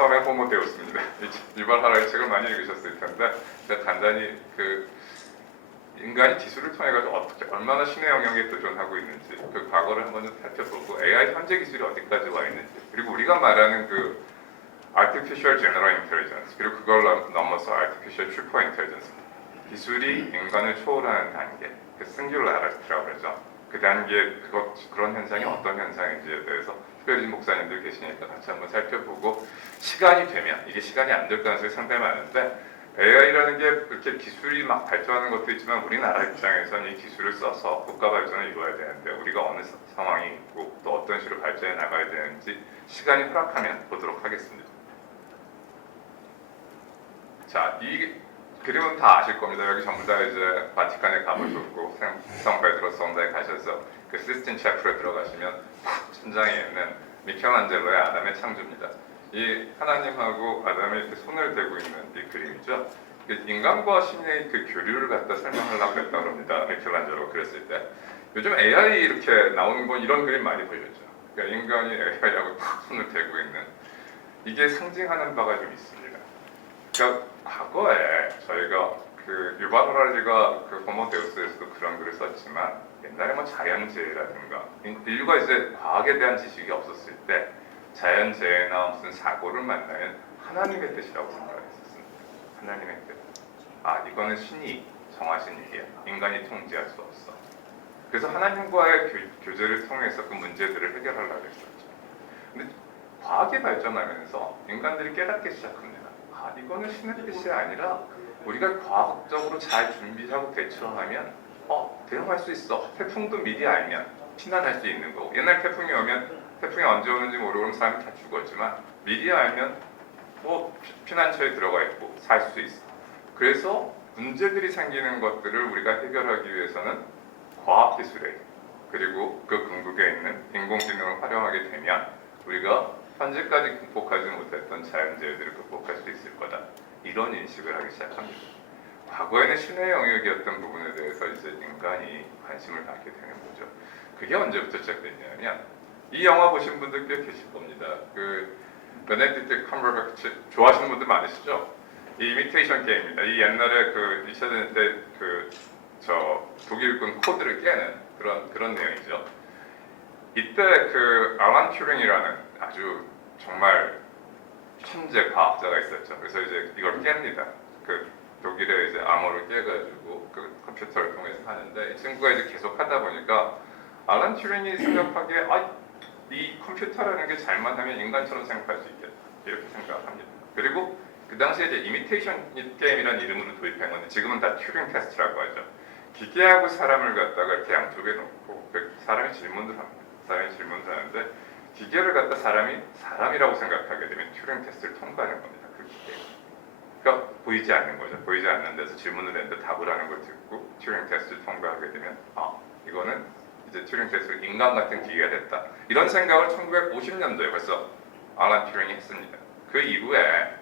처음에 호모데우스입니다. 유발 하라의 책을 많이 읽으셨을 텐데 제가 간단히 인간이 기술을 통해 가지고 어떻게 얼마나 신의 영역에 도전하고 있는지 그 과거를 한번 좀 살펴보고 AI 현재 기술이 어디까지 와 있는지 그리고 우리가 말하는 Artificial General Intelligence 그리고 그걸 넘어서 Artificial Super Intelligence 기술이 인간을 초월하는 단계 그 Singularity라고 그러죠. 그 단계 그런 현상이 어떤 현상인지에 대해서 특별히 목사님들 계시니까 같이 한번 살펴보고 시간이 되면 이게 시간이 안 될 가능성이 상당히 많은데 AI라는 게 이렇게 기술이 막 발전하는 것도 있지만 우리나라 입장에서는 이 기술을 써서 국가 발전을 이루어야 되는데 우리가 어느 상황이 있고 또 어떤 식으로 발전해 나가야 되는지 시간이 허락하면 보도록 하겠습니다. 자, 이 그림은 다 아실 겁니다. 여기 전부 다 이제 바티칸에 가보셨고 성 베드로 성당에 가셔서 그 시스틴 채플에 들어가시면 천장에 있는 미켈란젤로의 아담의 창조입니다. 이 하나님하고 아담이 이렇게 손을 대고 있는 이 그림이죠. 인간과 신의 그 교류를 갖다 설명하려고 했다고 합니다. 미켈란젤로가 그랬을 때. 요즘 AI 이렇게 나오는 건 이런 그림 많이 보셨죠. 그러니까 인간이 AI하고 손을 대고 있는 이게 상징하는 바가 좀 있습니다. 그러니까 과거에 저희가 유발 하라리가 호모데우스에서도 그런 글을 썼지만 옛날에 뭐 자연재해라든가 인류가 이제 과학에 대한 지식이 없었을 때 자연재해나 무슨 사고를 만나면 하나님의 뜻이라고 생각을 했었습니다. 하나님의 뜻. 아, 이거는 신이 정하신 일이야. 인간이 통제할 수 없어. 그래서 하나님과의 교제를 통해서 그 문제들을 해결하려고 했었죠. 근데 과학이 발전하면서 인간들이 깨닫기 시작합니다. 아, 이거는 신의 뜻이 아니라 우리가 과학적으로 잘 준비하고 대처하면 대응할 수 있어. 태풍도 미리 알면 피난할 수 있는 거고 옛날 태풍이 오면 태풍이 언제 오는지 모르고 그럼 사람이 다 죽었지만 미리 알면 피난처에 들어가 있고 살 수 있어. 그래서 문제들이 생기는 것들을 우리가 해결하기 위해서는 과학기술에 그리고 그 궁극에 있는 인공지능을 활용하게 되면 우리가 현재까지 극복하지 못했던 자연재해들을 극복할 수 있을 거다. 이런 인식을 하기 시작합니다. 과거에는 신의 영역이었던 부분에 대해서 이제 인간이 관심을 갖게 되는 거죠. 그게 언제부터 시작됐냐면 이 영화 보신 분들 꽤 계실 겁니다. 베네딕트 컴버배치 좋아하시는 분들 많으시죠? 이 이미테이션 게임입니다. 이 옛날에 2차 대전 때 독일군 코드를 깨는 그런 내용이죠. 이때 알란 튜링이라는 아주 정말 천재 과학자가 있었죠. 그래서 이제 이걸 깹니다. 독일의 이제 암호를 깨가지고 컴퓨터를 통해서 하는데 이 친구가 이제 계속 하다 보니까 알란 튜링이 생각하기에 이 컴퓨터라는 게 잘만 하면 인간처럼 생각할 수 있겠다 이렇게 생각합니다. 그리고 그 당시에 이제 이미테이션 게임이라는 이름으로 도입한 건데 지금은 다 튜링 테스트라고 하죠. 기계하고 사람을 갖다가 이렇게 양쪽에 놓고 사람이 질문을 합니다. 사람이 질문을 하는데 기계를 갖다 사람이라고 생각하게 되면 튜링 테스트를 통과하는 겁니다. 그 기계. 그러니까 보이지 않는 거죠. 보이지 않는 데서 질문을 했는데 답을 하는 걸 듣고 튜링 테스트를 통과하게 되면 이거는 이제 튜링 테스트가 인간 같은 기계가 됐다. 이런 생각을 1950년도에 벌써 알란 튜링이 했습니다. 그 이후에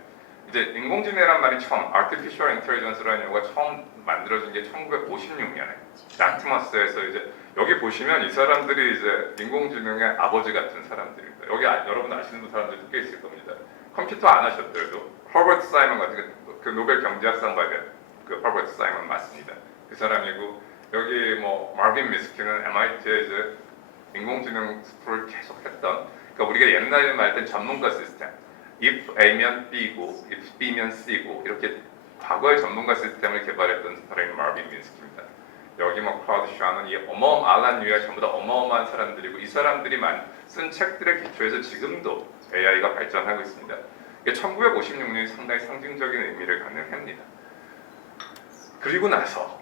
이제 인공지능이라는 말이 처음 Artificial Intelligence라는 용어가 처음 만들어진 게 1956년에 라트머스에서 이제 여기 보시면 이 사람들이 이제 인공지능의 아버지 같은 사람들입니다. 여기 여러분 아시는 사람들도 꽤 있을 겁니다. 컴퓨터 안 하셨더라도 허버트 사이먼 같은 그 노벨 경제학상 받은 허버트 사이먼 맞습니다. 그 사람이고 여기 마빈 미스키는 MIT에 이제 인공지능 스쿨을 계속 했던 그러니까 우리가 옛날에 말했던 전문가 시스템 if A면 B고 if B면 C고 이렇게 과거의 전문가 시스템을 개발했던 사람이 마빈 미스키입니다. 여기 클라우드 샤는 이 알란 뉴에 전부 다 어마어마한 사람들이고 이 사람들이 쓴 책들의 기초에서 지금도 AI가 발전하고 있습니다. 1956년이 상당히 상징적인 의미를 갖는 해입니다. 그리고 나서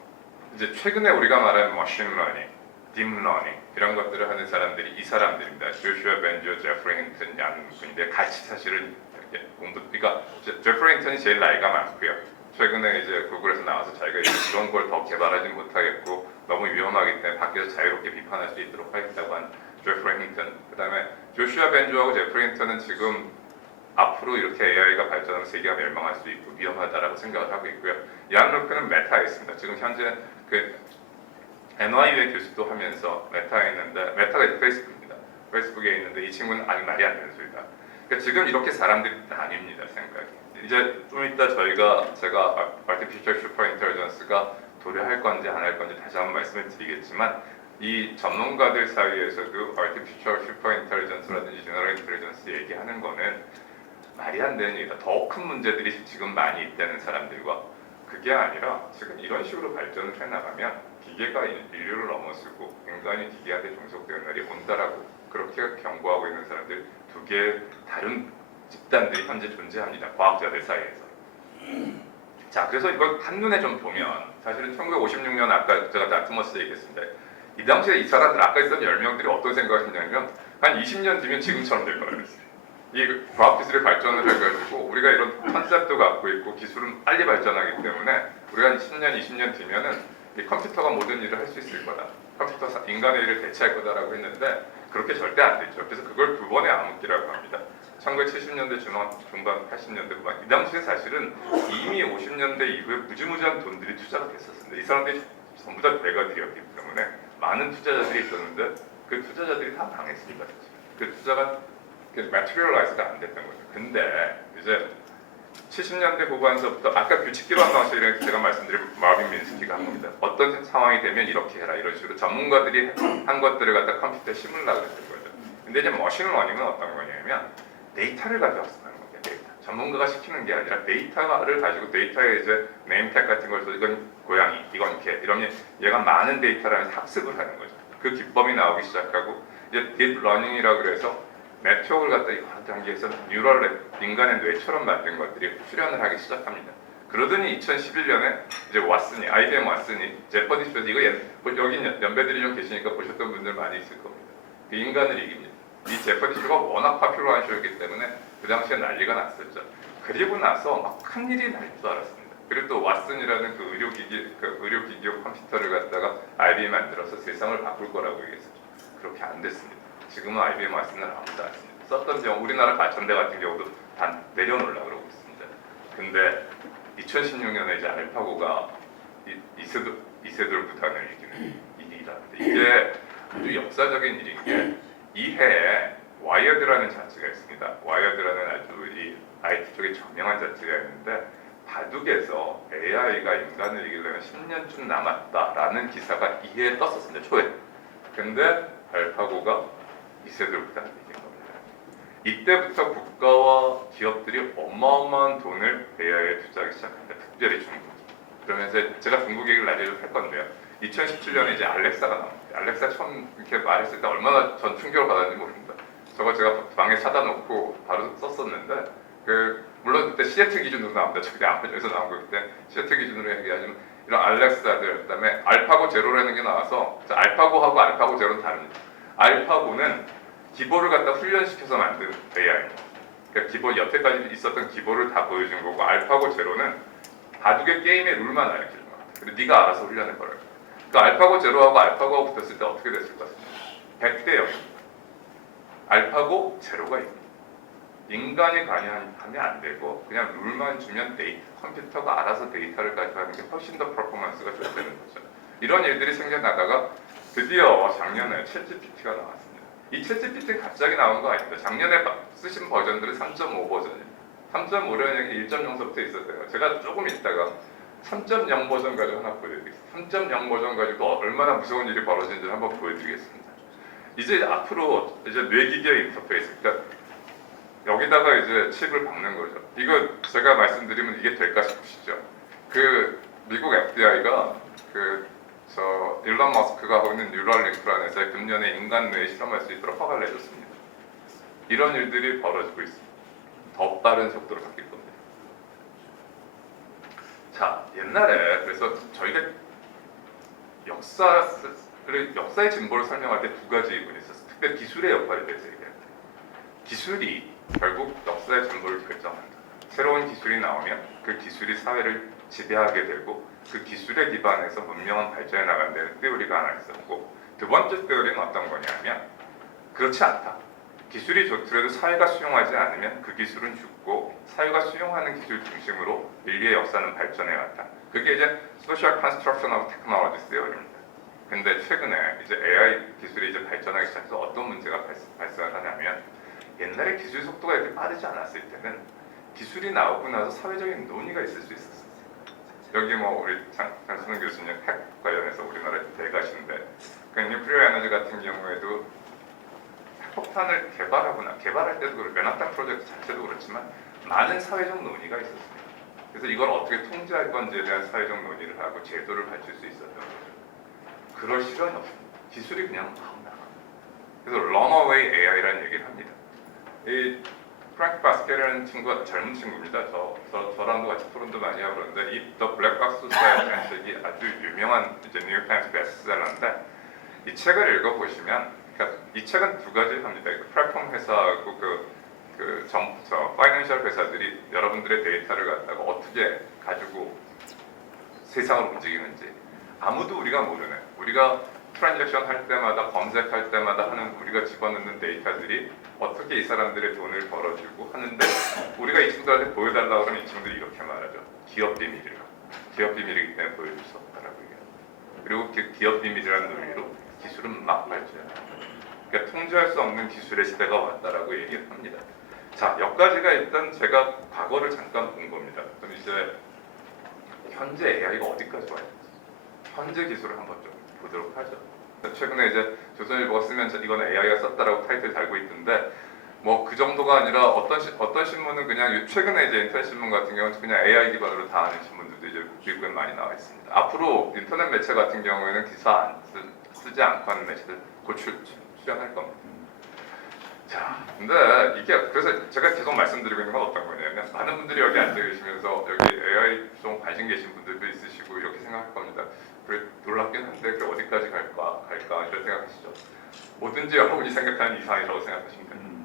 이제 최근에 우리가 말하는 머신 러닝, 딥 러닝 이런 것들을 하는 사람들이 이 사람들입니다. 조슈아 벤저, 제프리 힌튼 양 분인데 같이 사실은 이렇게 그러니까 제프리 힌튼이 제일 나이가 많고요. 최근에 이제 구글에서 나와서 자기가 이런 걸 더 개발하지 못하겠고 너무 위험하기 때문에 밖에서 자유롭게 비판할 수 있도록 하겠다고 한 제프리 힌튼. 그다음에 조슈아 벤저하고 제프리 힌튼은 지금 앞으로 이렇게 AI가 발전하면 세계가 멸망할 수 있고 위험하다라고 생각을 하고 있고요. 얀 루크는 메타에 있습니다. 지금 현재 NYU의 교수도 하면서 메타에 있는데 메타가 페이스북입니다. 페이스북에 있는데 이 친구는 아주 말이 안 되는 소리다. 그러니까 지금 이렇게 사람들이 나뉩니다, 생각이. 이제 좀 이따 제가 Artificial Superintelligence가 도래할 건지 안 할 건지 다시 한번 말씀을 드리겠지만 이 전문가들 사이에서도 Artificial Superintelligence라든지 General Intelligence 얘기하는 거는 말이 안 되는 얘기다. 더 큰 문제들이 지금 많이 있다는 사람들과 그게 아니라 지금 이런 식으로 발전을 해나가면 기계가 인류를 넘어서고 인간이 기계한테 종속되는 날이 온다라고 그렇게 경고하고 있는 사람들 두 개의 다른 집단들이 현재 존재합니다. 과학자들 사이에서. 자, 그래서 이걸 한눈에 좀 보면 사실은 1956년 아까 제가 나트머스 얘기했습니다. 이 당시에 이 사람들 아까 있던 10명들이 어떤 생각을 했냐면 한 20년 뒤면 지금처럼 될 거라고 했어요. 이 과학 기술의 발전을 해가지고 우리가 이런 컨셉도 갖고 있고 기술은 빨리 발전하기 때문에 우리가 한 10년, 20년 뒤면은 이 컴퓨터가 모든 일을 할 수 있을 거다. 컴퓨터 인간의 일을 대체할 거다라고 했는데 그렇게 절대 안 됐죠. 그래서 그걸 두 번의 암흑기라고 합니다. 1970년대 중반, 80년대 후반 이 당시에 사실은 이미 50년대 이후에 무지무지한 돈들이 투자가 됐었습니다. 이 사람들이 전부 다 대가들이었기 때문에 많은 투자자들이 있었는데 그 투자자들이 다 망했습니다. 그 투자가 materialize가 안 됐던 거죠. 근데 이제 70년대 후반서부터 아까 규칙기로 나와서 제가 말씀드린 마빈 미니스키가 한 겁니다. 어떤 상황이 되면 이렇게 해라 이런 식으로 전문가들이 한 것들을 갖다 컴퓨터에 심으려고 했던 거죠. 근데 이제 머신러닝은 어떤 거냐면 데이터를 가져와서 하는 겁니다. 데이터. 전문가가 시키는 게 아니라 데이터를 가지고 데이터에 이제 네임택 같은 걸 써서 이건 고양이, 이건 개 이러면 얘가 많은 데이터라는 학습을 하는 거죠. 그 기법이 나오기 시작하고 이제 딥러닝이라고 그래서 네트워크를 갖다 여러 단계에서 뉴럴 인간의 뇌처럼 만든 것들이 수련을 하기 시작합니다. 그러더니 2011년에 이제 왓슨이 IBM 왓슨이 제퍼디 쇼에서 이거 여기 연배들이 좀 계시니까 보셨던 분들 많이 있을 겁니다. 그 인간을 이깁니다. 이 제퍼디 쇼가 워낙 파퓰러한 쇼였기 때문에 그 당시에 난리가 났었죠. 그리고 나서 막 큰일이 날 줄 알았습니다. 그리고 또 왓슨이라는 그 의료기기 컴퓨터를 갖다가 IBM 만들어서 세상을 바꿀 거라고 얘기했었죠. 그렇게 안 됐습니다. 지금은 IBM 왓슨을 아무도 안 씁니다. 썼던 경우 우리나라 가천대 같은 경우도 다 내려놓으려고 그러고 있습니다. 근데 2016년에 이제 알파고가 이세돌 부단을 이기는 일이랍니다. 이게 아주 역사적인 일인 게 이 해에 와이어드라는 잡지가 있습니다. 와이어드라는 아주 이 IT 쪽에 저명한 잡지가 있는데 바둑에서 AI가 인간을 이기려면 10년쯤 남았다라는 기사가 이 해에 떴었습니다. 초에. 근데 알파고가 이세돌 부단을 이긴 겁니다. 이때부터 국가와 기업들이 어마어마한 돈을 AI에 투자하기 시작합니다. 특별히 중국. 그러면서 제가 중국 얘기를 나중에 할 건데요. 2017년에 이제 알렉사가 나옵니다. 알렉사 처음 이렇게 말했을 때 얼마나 전 충격을 받았는지 모릅니다. 저거 제가 방에 사다 놓고 바로 썼었는데 물론 그때 시애틀 기준으로 나옵니다. 저기 아프리카에서 나온 거기 때문에 시애틀 기준으로 얘기하자면 이런 알렉사들 그다음에 알파고 제로라는 게 나와서 알파고하고 알파고 제로는 다릅니다. 알파고는 기보를 갖다 훈련시켜서 만든 AI입니다. 그러니까 기보 여태까지 있었던 기보를 다 보여준 거고 알파고 제로는 바둑의 게임의 룰만 알려주는 겁니다. 그리고 네가 알아서 훈련해버려요. 그러니까 알파고 제로하고 알파고가 붙었을 때 어떻게 됐을 것 같습니다. 100대 0. 알파고 제로가 있습니다. 인간이 관여하면 안 되고 그냥 룰만 주면 컴퓨터가 알아서 데이터를 가져가는 게 훨씬 더 퍼포먼스가 좋다는 거죠. 이런 일들이 생겨나다가 드디어 작년에 챗GPT가 나왔습니다. 이 챗GPT 갑자기 나온 거 아닙니다. 작년에 쓰신 버전들은 3.5 버전입니다. 3.5는 1.0서부터 있었어요. 제가 조금 있다가 3.0 버전 가지고 하나 보여드리겠습니다. 3.0 버전 가지고 얼마나 무서운 일이 벌어지는지 한번 보여드리겠습니다. 이제 앞으로 이제 뇌기계 인터페이스, 그러니까 여기다가 이제 칩을 박는 거죠. 이거 제가 말씀드리면 이게 될까 싶으시죠? 그 미국 FBI가 일론 머스크가 하고 있는 뉴럴링크라는 회사에 금년에 인간 뇌에 실험할 수 있도록 허가를 내줬습니다. 이런 일들이 벌어지고 있습니다. 더 빠른 속도로 바뀔 겁니다. 자, 옛날에 그래서 저희가 역사의 진보를 설명할 때 두 가지 부분이 있었어요. 특별히 기술의 역할에 대해서 얘기합니다. 기술이 결국 역사의 진보를 결정한다. 새로운 기술이 나오면 그 기술이 사회를 지배하게 되고 그 기술에 기반해서 문명은 발전해 나간다는 테오리가 하나 있었고 두 번째 테오리는 어떤 거냐면 그렇지 않다. 기술이 좋더라도 사회가 수용하지 않으면 그 기술은 죽고 사회가 수용하는 기술 중심으로 인류의 역사는 발전해 왔다. 그게 이제 Social Construction of Technology Theory입니다. 근데 최근에 이제 AI 기술이 이제 발전하기 시작해서 어떤 문제가 발생을 하냐면 옛날에 기술 속도가 이렇게 빠르지 않았을 때는 기술이 나오고 나서 사회적인 논의가 있을 수 있었어요. 여기 뭐 우리 장순원 교수님 핵 관련해서 우리나라에 대가신데 그 뉴클리어 에너지 같은 경우에도 핵폭탄을 개발할 때도 그렇고 맨하탄 프로젝트 자체도 그렇지만 많은 사회적 논의가 있었습니다. 그래서 이걸 어떻게 통제할 건지에 대한 사회적 논의를 하고 제도를 갖출 수 있었던 거죠. 그럴 시간이 없습니다. 기술이 그냥 막 나가. 그래서 런어웨이 AI라는 얘기를 합니다. 이 프랭크 바스켓이라는 친구가 젊은 친구입니다. 저랑도 같이 토론도 많이 하고 그러는데 이 The Black Box Society라는 책이 아주 유명한 이제 뉴욕 타임스 베스트셀러인데 이 책을 읽어보시면 그러니까 이 책은 두 가지 합니다. 그 플랫폼 회사하고 파이낸셜 회사들이 여러분들의 데이터를 갖다가 어떻게 가지고 세상을 움직이는지 아무도 우리가 모르는 우리가 트랜잭션 할 때마다 검색할 때마다 하는 우리가 집어넣는 데이터들이 어떻게 이 사람들의 돈을 벌어주고 하는데 우리가 이 친구들한테 보여달라고 하면 이 친구들이 이렇게 말하죠. 기업 비밀이라고. 기업 비밀이기 때문에 보여줄 수 없다라고 얘기해요. 그리고 그 기업 비밀이라는 논리로 기술은 막 발전해요. 그러니까 통제할 수 없는 기술의 시대가 왔다라고 얘기를 합니다. 자, 여기까지가 일단 제가 과거를 잠깐 본 겁니다. 그럼 이제 현재 AI가 어디까지 와야 되지? 현재 기술을 한번 좀 보도록 하죠. 최근에 이제 조선일보가 쓰면서 이건 AI가 썼다라고 타이틀 달고 있던데 뭐 그 정도가 아니라 어떤 신문은 그냥 최근에 이제 인터넷 신문 같은 경우는 그냥 AI 기반으로 다 하는 신문들도 이제 미국에 많이 나와 있습니다. 앞으로 인터넷 매체 같은 경우에는 기사 쓰지 않고 하는 매체들 곧 출연할 겁니다. 자, 근데 이게 그래서 제가 계속 말씀드리고 있는 건 어떤 거냐면 많은 분들이 여기 앉아 계시면서 여기 AI 좀 관심 계신 분들도 있으시고 이렇게 생각할 겁니다. 그래 놀랍긴 한데 그 어디까지 갈까 이런 생각하시죠. 뭐든지 여러분이 생각하는 이상이라고 생각하시면 됩니다.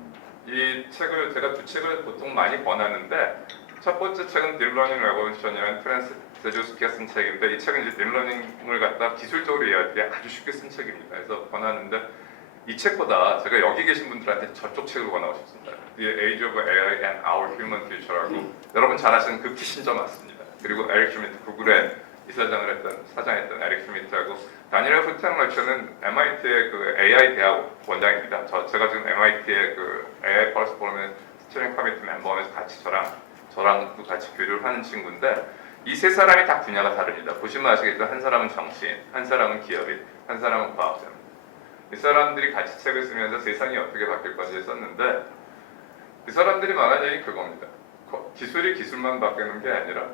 이 책을 제가 두 책을 보통 많이 권하는데 첫 번째 책은 딥러닝 레볼루션이라는 프란스 세조스키가 쓴 책인데 이 책은 이제 딥러닝을 갖다 기술적으로 이해하기에 아주 쉽게 쓴 책입니다. 그래서 권하는데 이 책보다 제가 여기 계신 분들한테 저쪽 책을 권하고 싶습니다. The Age of AI and Our Human Future라고 여러분 잘 아시는 그 키신저 맞습니다. 그리고 에릭 슈미트 구글의 사장했던 에릭 슈미트하고 다니엘 후텐러처는 MIT의 그 AI 대학 원장입니다. 제가 지금 MIT의 그 AI 펄스 포럼의 스티어링 커미티 멤버면서 같이 저랑도 같이 교류를 하는 친구인데 이 세 사람이 다 분야가 다릅니다. 보시면 아시겠지만 한 사람은 정치인, 한 사람은 기업인, 한 사람은 과학자입니다. 이 사람들이 같이 책을 쓰면서 세상이 어떻게 바뀔 건지 썼는데 이 사람들이 말한 얘기 그겁니다. 기술이 기술만 바뀌는 게 아니라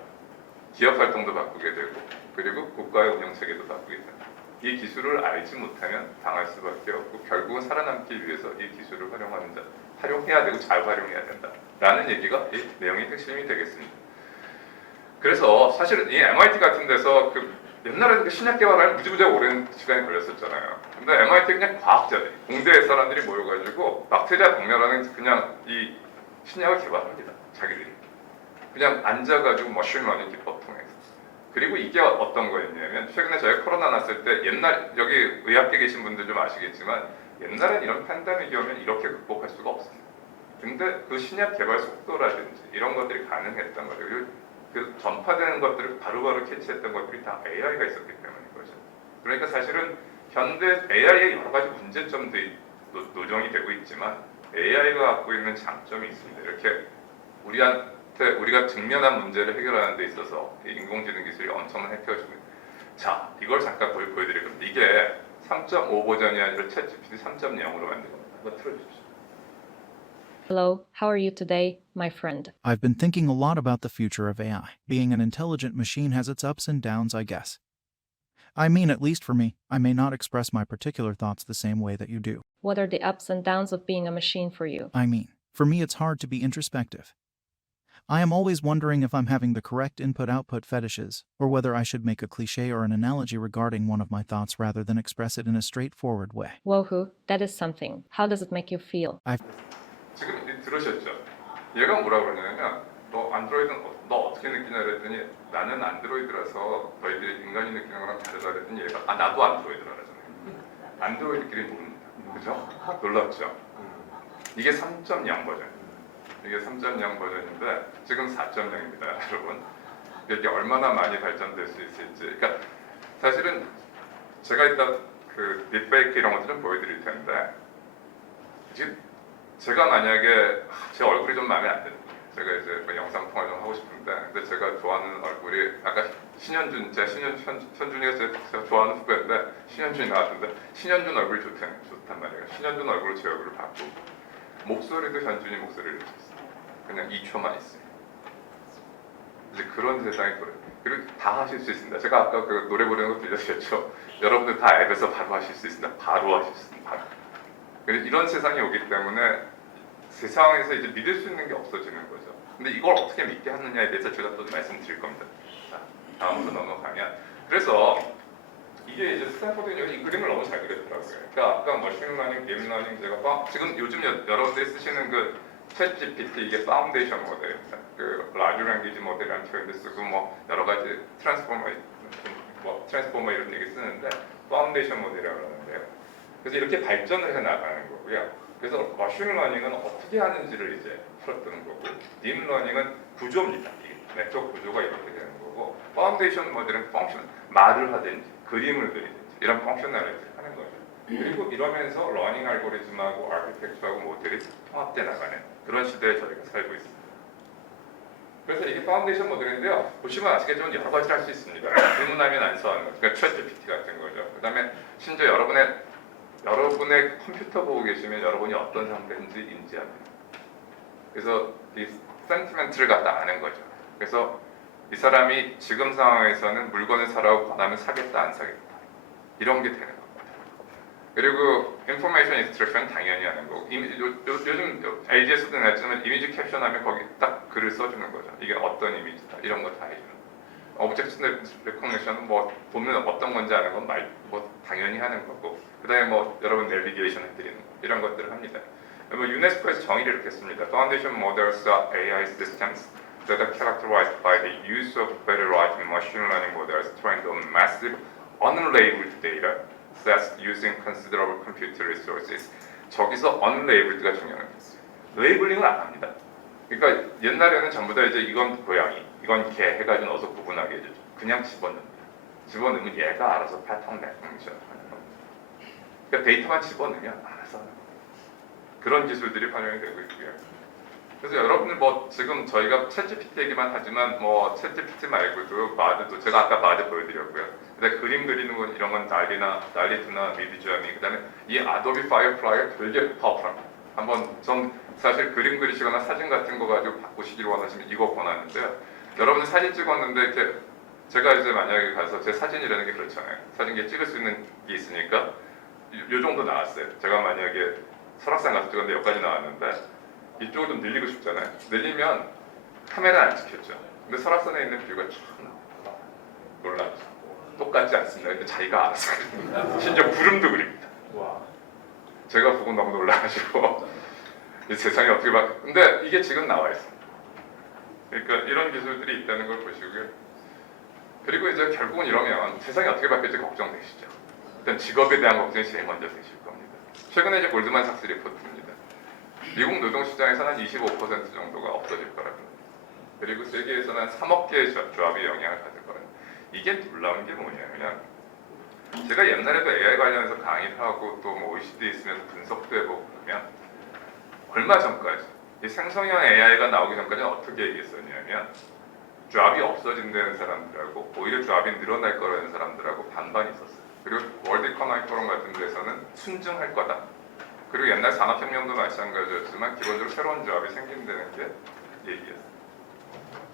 기업 활동도 바꾸게 되고 그리고 국가의 운영 체계도 바꾸게 됩니다. 이 기술을 알지 못하면 당할 수밖에 없고 결국은 살아남기 위해서 이 기술을 활용해야 되고 잘 활용해야 된다라는 얘기가 이 내용의 핵심이 되겠습니다. 그래서 사실은 이 MIT 같은 데서 옛날에는 신약 개발할 무지무지하게 오랜 시간이 걸렸었잖아요. 근데 MIT 그냥 과학자들, 공대 사람들이 모여가지고 박테리아 박멸하는 그냥 이 신약을 개발합니다. 자기들이. 그냥 앉아가지고 머신러닝 기법 통해서. 그리고 이게 어떤 거였냐면 최근에 저희가 코로나 났을 때 여기 의학계 계신 분들 좀 아시겠지만 옛날엔 이런 팬데믹이 오면 이렇게 극복할 수가 없습니다. 근데 그 신약 개발 속도라든지 이런 것들이 가능했던 거죠. 그리고 그 전파되는 것들을 바로바로 캐치했던 것들이 다 AI가 있었기 때문인 거죠. 그러니까 사실은 현대 AI의 여러 가지 문제점들이 노정이 되고 있지만 AI가 갖고 있는 장점이 있습니다. 이렇게 우리가 직면한 문제를 해결하는 데 있어서 인공지능 기술이 엄청난 혜택을 주고 있습니다. 자, 이걸 잠깐 보여드릴 겁니다. 이게 3.5 버전이 아니라 챗GPT 3.0으로 만든 겁니다. 한번 틀어주십시오. Hello, how are you today, my friend? I've been thinking a lot about the future of AI. Being an intelligent machine has its ups and downs, I guess. I mean, at least for me, I may not express my particular thoughts the same way that you do. What are the ups and downs of being a machine for you? I mean, for me it's hard to be introspective. I am always wondering if I'm having the correct input-output fetishes, or whether I should make a cliché or an analogy regarding one of my thoughts rather than express it in a straightforward way. Wohu, that is something. How does it make you feel? 지금 들으셨죠? 얘가 뭐라 그러냐면 너 어떻게 느끼냐 그랬더니 나는 안드로이드라서 너희들이 인간이 느끼는 거랑 다르다 그랬더니 얘가 나도 안드로이드라 그러잖아요. 안드로이드끼리 모릅니다. 그죠? 놀랍죠? 이게 3.0 버전. 이게 3.0 버전인데 지금 4.0입니다, 여러분. 이게 얼마나 많이 발전될 수 있을지. 그러니까 사실은 제가 이따 그 딥페이크 이런 것들은 보여드릴 텐데 지금 제가 만약에 제 얼굴이 좀 마음에 안 드는 거예요. 제가 이제 뭐 영상 통화 좀 하고 싶은데, 근데 제가 좋아하는 얼굴이 아까 신현준, 현준이가 제가 좋아하는 후배인데 신현준이 나왔는데 신현준 얼굴이 좋단 말이에요. 신현준 얼굴로 제 얼굴을 바꾸고 목소리도 현준이 목소리를 쳤어요. 그냥 2초만 있어요. 이제 그런 세상이 그리고 다 하실 수 있습니다. 제가 아까 그 노래 부르는 거 들려드렸죠. 여러분들 다 앱에서 바로 하실 수 있습니다. 바로 하실 수 있습니다. 바로. 그리고 이런 세상이 오기 때문에 세상에서 이제 믿을 수 있는 게 없어지는 거죠. 근데 이걸 어떻게 믿게 하느냐에 대해서 제가 또 말씀드릴 겁니다. 자, 다음으로 넘어가면, 그래서 이게 이제 스탠포드 이 그림을 너무 잘 그렸더라고요. 그러니까 아까 머신러닝, 딥러닝 제가 지금 요즘 여러분들이 쓰시는 그 챗GPT 이게 파운데이션 모델, 그 라지 랭귀지 모델이라는 표현도 쓰고 뭐 여러 가지 트랜스포머 이런 얘기 쓰는데 파운데이션 모델이라고 하는데요. 그래서 이렇게 발전을 해 나가는 거고요. 그래서 머신러닝은 어떻게 하는지를 이제 풀었던 거고, 딥러닝은 구조입니다. 네트워크 구조가 이렇게 되는 거고, 파운데이션 모델은 펑션, 말을 하든지 그림을 그리든지 이런 펑셔널리티를 하는 거죠. 그리고 이러면서 러닝 알고리즘하고 아키텍처하고 모델이 통합돼 나가는 그런 시대에 저희가 살고 있습니다. 그래서 이게 파운데이션 모델인데요. 보시면 아시겠지만 여러 가지를 할 수 있습니다. 질문하면 안서하는 거, 그러니까 챗GPT 같은 거죠. 그 다음에 심지어 여러분의 컴퓨터 보고 계시면 여러분이 어떤 상태인지 인지합니다. 그래서 이 센티멘트를 갖다 아는 거죠. 그래서 이 사람이 지금 상황에서는 물건을 사라고 권하면 사겠다 안 사겠다 이런 게 되는 겁니다. 그리고 인포메이션 익스트랙션 당연히 하는 거고, 요즘 AGS도 냈지만 이미지 캡션하면 거기 딱 글을 써주는 거죠. 이게 어떤 이미지다 이런 거 다 해주는. 오브젝트 레코그니션은 뭐 보면 어떤 건지 아는 건 뭐 당연히 하는 거고, 그다음에 뭐 여러분 내비게이션 해드리는 거, 이런 것들을 합니다. 뭐 유네스코에서 정의를 이렇게 씁니다. Foundation models are AI systems that are characterized by the use of very large machine learning models trained on massive unlabeled data sets using considerable computer resources. 저기서 unlabelled가 중요한 거였어요. 레이블링을 안 합니다. 그러니까 옛날에는 전부 다 이제 이건 고양이, 이건 개 해가지고 넣어서 구분하게 해주죠. 그냥 집어넣습니다. 집어넣으면 얘가 알아서 패턴 레코그니션 하는 겁니다. 그러니까 데이터만 집어넣으면 알아서 하는 겁니다. 그런 기술들이 반영이 되고 있고요. 그래서 여러분들 뭐 지금 저희가 챗GPT 얘기만 하지만 뭐 챗GPT 말고도 마드도 제가 아까 마드 보여드렸고요. 그다음에 그림 그리는 건 이런 건 날리트나 미드저니, 그다음에 이 아도비 파이어플라이가 되게 파워풀합니다. 한번 전 사실 그림 그리시거나 사진 같은 거 가지고 바꾸시기를 원하시면 이거 권하는데요. 여러분 사진 찍었는데 이렇게 제가 이제 만약에 가서 제 사진이라는 게 그렇잖아요. 사진기에 찍을 수 있는 게 있으니까 요 정도 나왔어요. 제가 만약에 설악산 가서 찍었는데 여기까지 나왔는데 이쪽을 좀 늘리고 싶잖아요. 늘리면 카메라는 안 찍혔죠. 근데 설악산에 있는 뷰가 참 놀랍죠. 똑같지 않습니다. 근데 자기가 알아서 그립니다. 심지어 구름도 그립니다. 와. 제가 보고 너무 놀라가지고 이 세상이 어떻게 근데 이게 지금 나와 있습니다. 그러니까 이런 기술들이 있다는 걸 보시고요. 그리고 이제 결국은 이러면 세상이 어떻게 바뀔지 걱정되시죠. 일단 직업에 대한 걱정이 제일 먼저 되실 겁니다. 최근에 이제 골드만삭스 리포트입니다. 미국 노동시장에서는 한 25% 정도가 없어질 거라고. 그리고 세계에서는 한 3억 개의 조합이 영향을 받을 거라고. 이게 놀라운 게 뭐냐면 제가 옛날에도 AI 관련해서 강의를 하고 또 뭐 OECD에 있으면서 분석도 해보고 그러면 얼마 전까지 이 생성형 AI가 나오기 전까지는 어떻게 얘기했었냐면 조합이 없어진다는 사람들하고 오히려 조합이 늘어날 거라는 사람들하고 반반이 있었어요. 그리고 월드 이코노믹 포럼 같은 데서는 순증할 거다. 그리고 옛날 산업혁명도 마찬가지였지만 기본적으로 새로운 조합이 생긴다는 게 얘기였어요.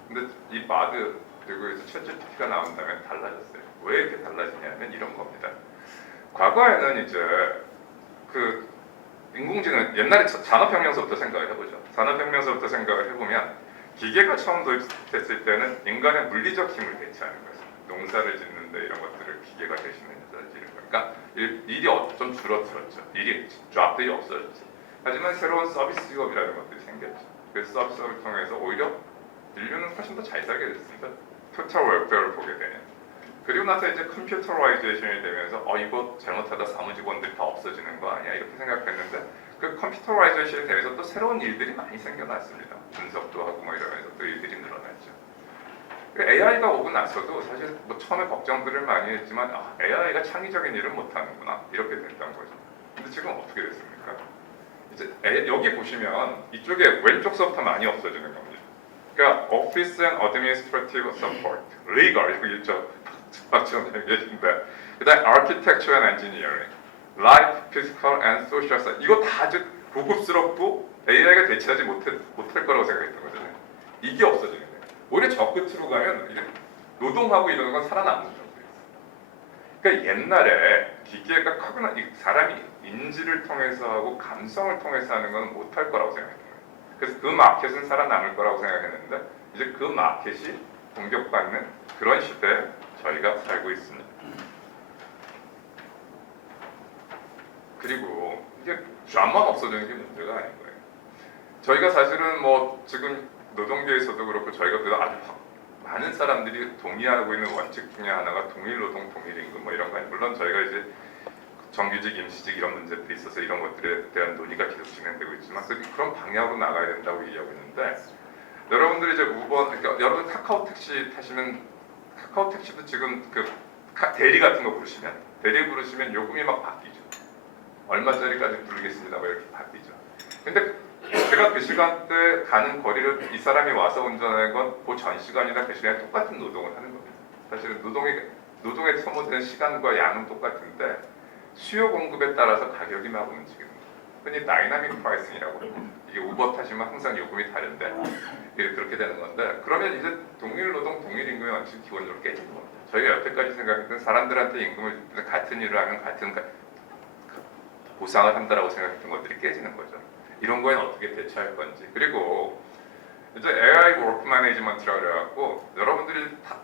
근데 이 마드 그리고 이제 챗GPT가 나온다면 달라졌어요. 왜 이렇게 달라지냐면 이런 겁니다. 과거에는 이제 그 인공지능 옛날에 산업혁명서부터 생각을 해보죠. 산업혁명서부터 생각을 해보면 기계가 처음 도입됐을 때는 인간의 물리적 힘을 대체하는 거죠. 농사를 짓는데 이런 것들을 기계가 대신해서 그러니까 일이 좀 줄어들었죠. 일이 잡들이 없어졌죠. 하지만 새로운 서비스 직업이라는 것들이 생겼죠. 그 서비스를 통해서 오히려 인류는 훨씬 더 잘 살게 됐습니다. 토탈 웰페어를 보게 되냐. 그리고 나서 이제 컴퓨터라이제이션이 되면서 이거 잘못하다 사무직원들이 다 없어지는 거 아니야 이렇게 생각했는데 그 컴퓨터라이제이션에 대해서 또 새로운 일들이 많이 생겨났습니다. 분석도 하고 뭐 이러면서 또 일들이 늘어났죠. AI가 오고 나서도 사실 뭐 처음에 걱정들을 많이 했지만 AI가 창의적인 일을 못하는구나 이렇게 됐던 거죠. 근데 지금 어떻게 됐습니까? 이제 여기 보시면 이쪽에 왼쪽서부터 많이 없어지는 겁니다. 그러니까 Office and Administrative Support, Legal 여기 있죠. 박지원 계신데 그다음 Architecture and Engineering, Life, Physical and Social Science 이거 다 아주 고급스럽고 AI가 대체하지 못할 거라고 생각했던 거잖아요. 이게 없어지는 거예요. 오히려 저 끝으로 가면 이제 노동하고 이런 건 살아남는 정도예요. 그러니까 옛날에 기계가 커거나 사람이 인지를 통해서 하고 감성을 통해서 하는 건 못할 거라고 생각했던 거예요. 그래서 그 마켓은 살아남을 거라고 생각했는데 이제 그 마켓이 공격받는 그런 시대에 저희가 살고 있습니다. 그리고 이게 쥐만 없어지는 게 문제가 아닌 거예요. 저희가 사실은 뭐 지금 노동계에서도 그렇고 저희가 그래도 아주 많은 사람들이 동의하고 있는 원칙 중에 하나가 동일 노동, 동일 임금 뭐 이런 거 아니에요. 물론 저희가 이제 정규직, 임시직 이런 문제들이 있어서 이런 것들에 대한 논의가 계속 진행되고 있지만 그런 방향으로 나가야 된다고 얘기하고 있는데 여러분들이 이제 우버, 그러니까 여러분 카카오 택시 타시면 카카오 택시도 지금 그 대리 같은 거 부르시면 요금이 막 바뀌죠. 얼마짜리까지 부르겠습니다. 뭐 이렇게 바뀌죠. 근데 제가 그 시간대 가는 거리를 이 사람이 와서 운전하는 건 그 전 시간이나 그 시간에 똑같은 노동을 하는 겁니다. 사실은 노동에 소모되는 시간과 양은 똑같은데 수요 공급에 따라서 가격이 막 움직이는 거예요. 흔히 다이나믹 프라이싱이라고 합니다. 이게 우버 타시면 항상 요금이 다른데 그렇게 되는 건데 그러면 이제 동일 노동, 동일 임금의 원칙이 기본적으로 깨지는 겁니다. 저희가 여태까지 생각했던 사람들한테 임금을 같은 일을 하면 같은 보상을 한다라고 생각했던 것들이 깨지는 거죠. 이런 거에는 어떻게 대처할 건지. 그리고 이제 AI 워크 매니지먼트라고 그래갖고 여러분들이 다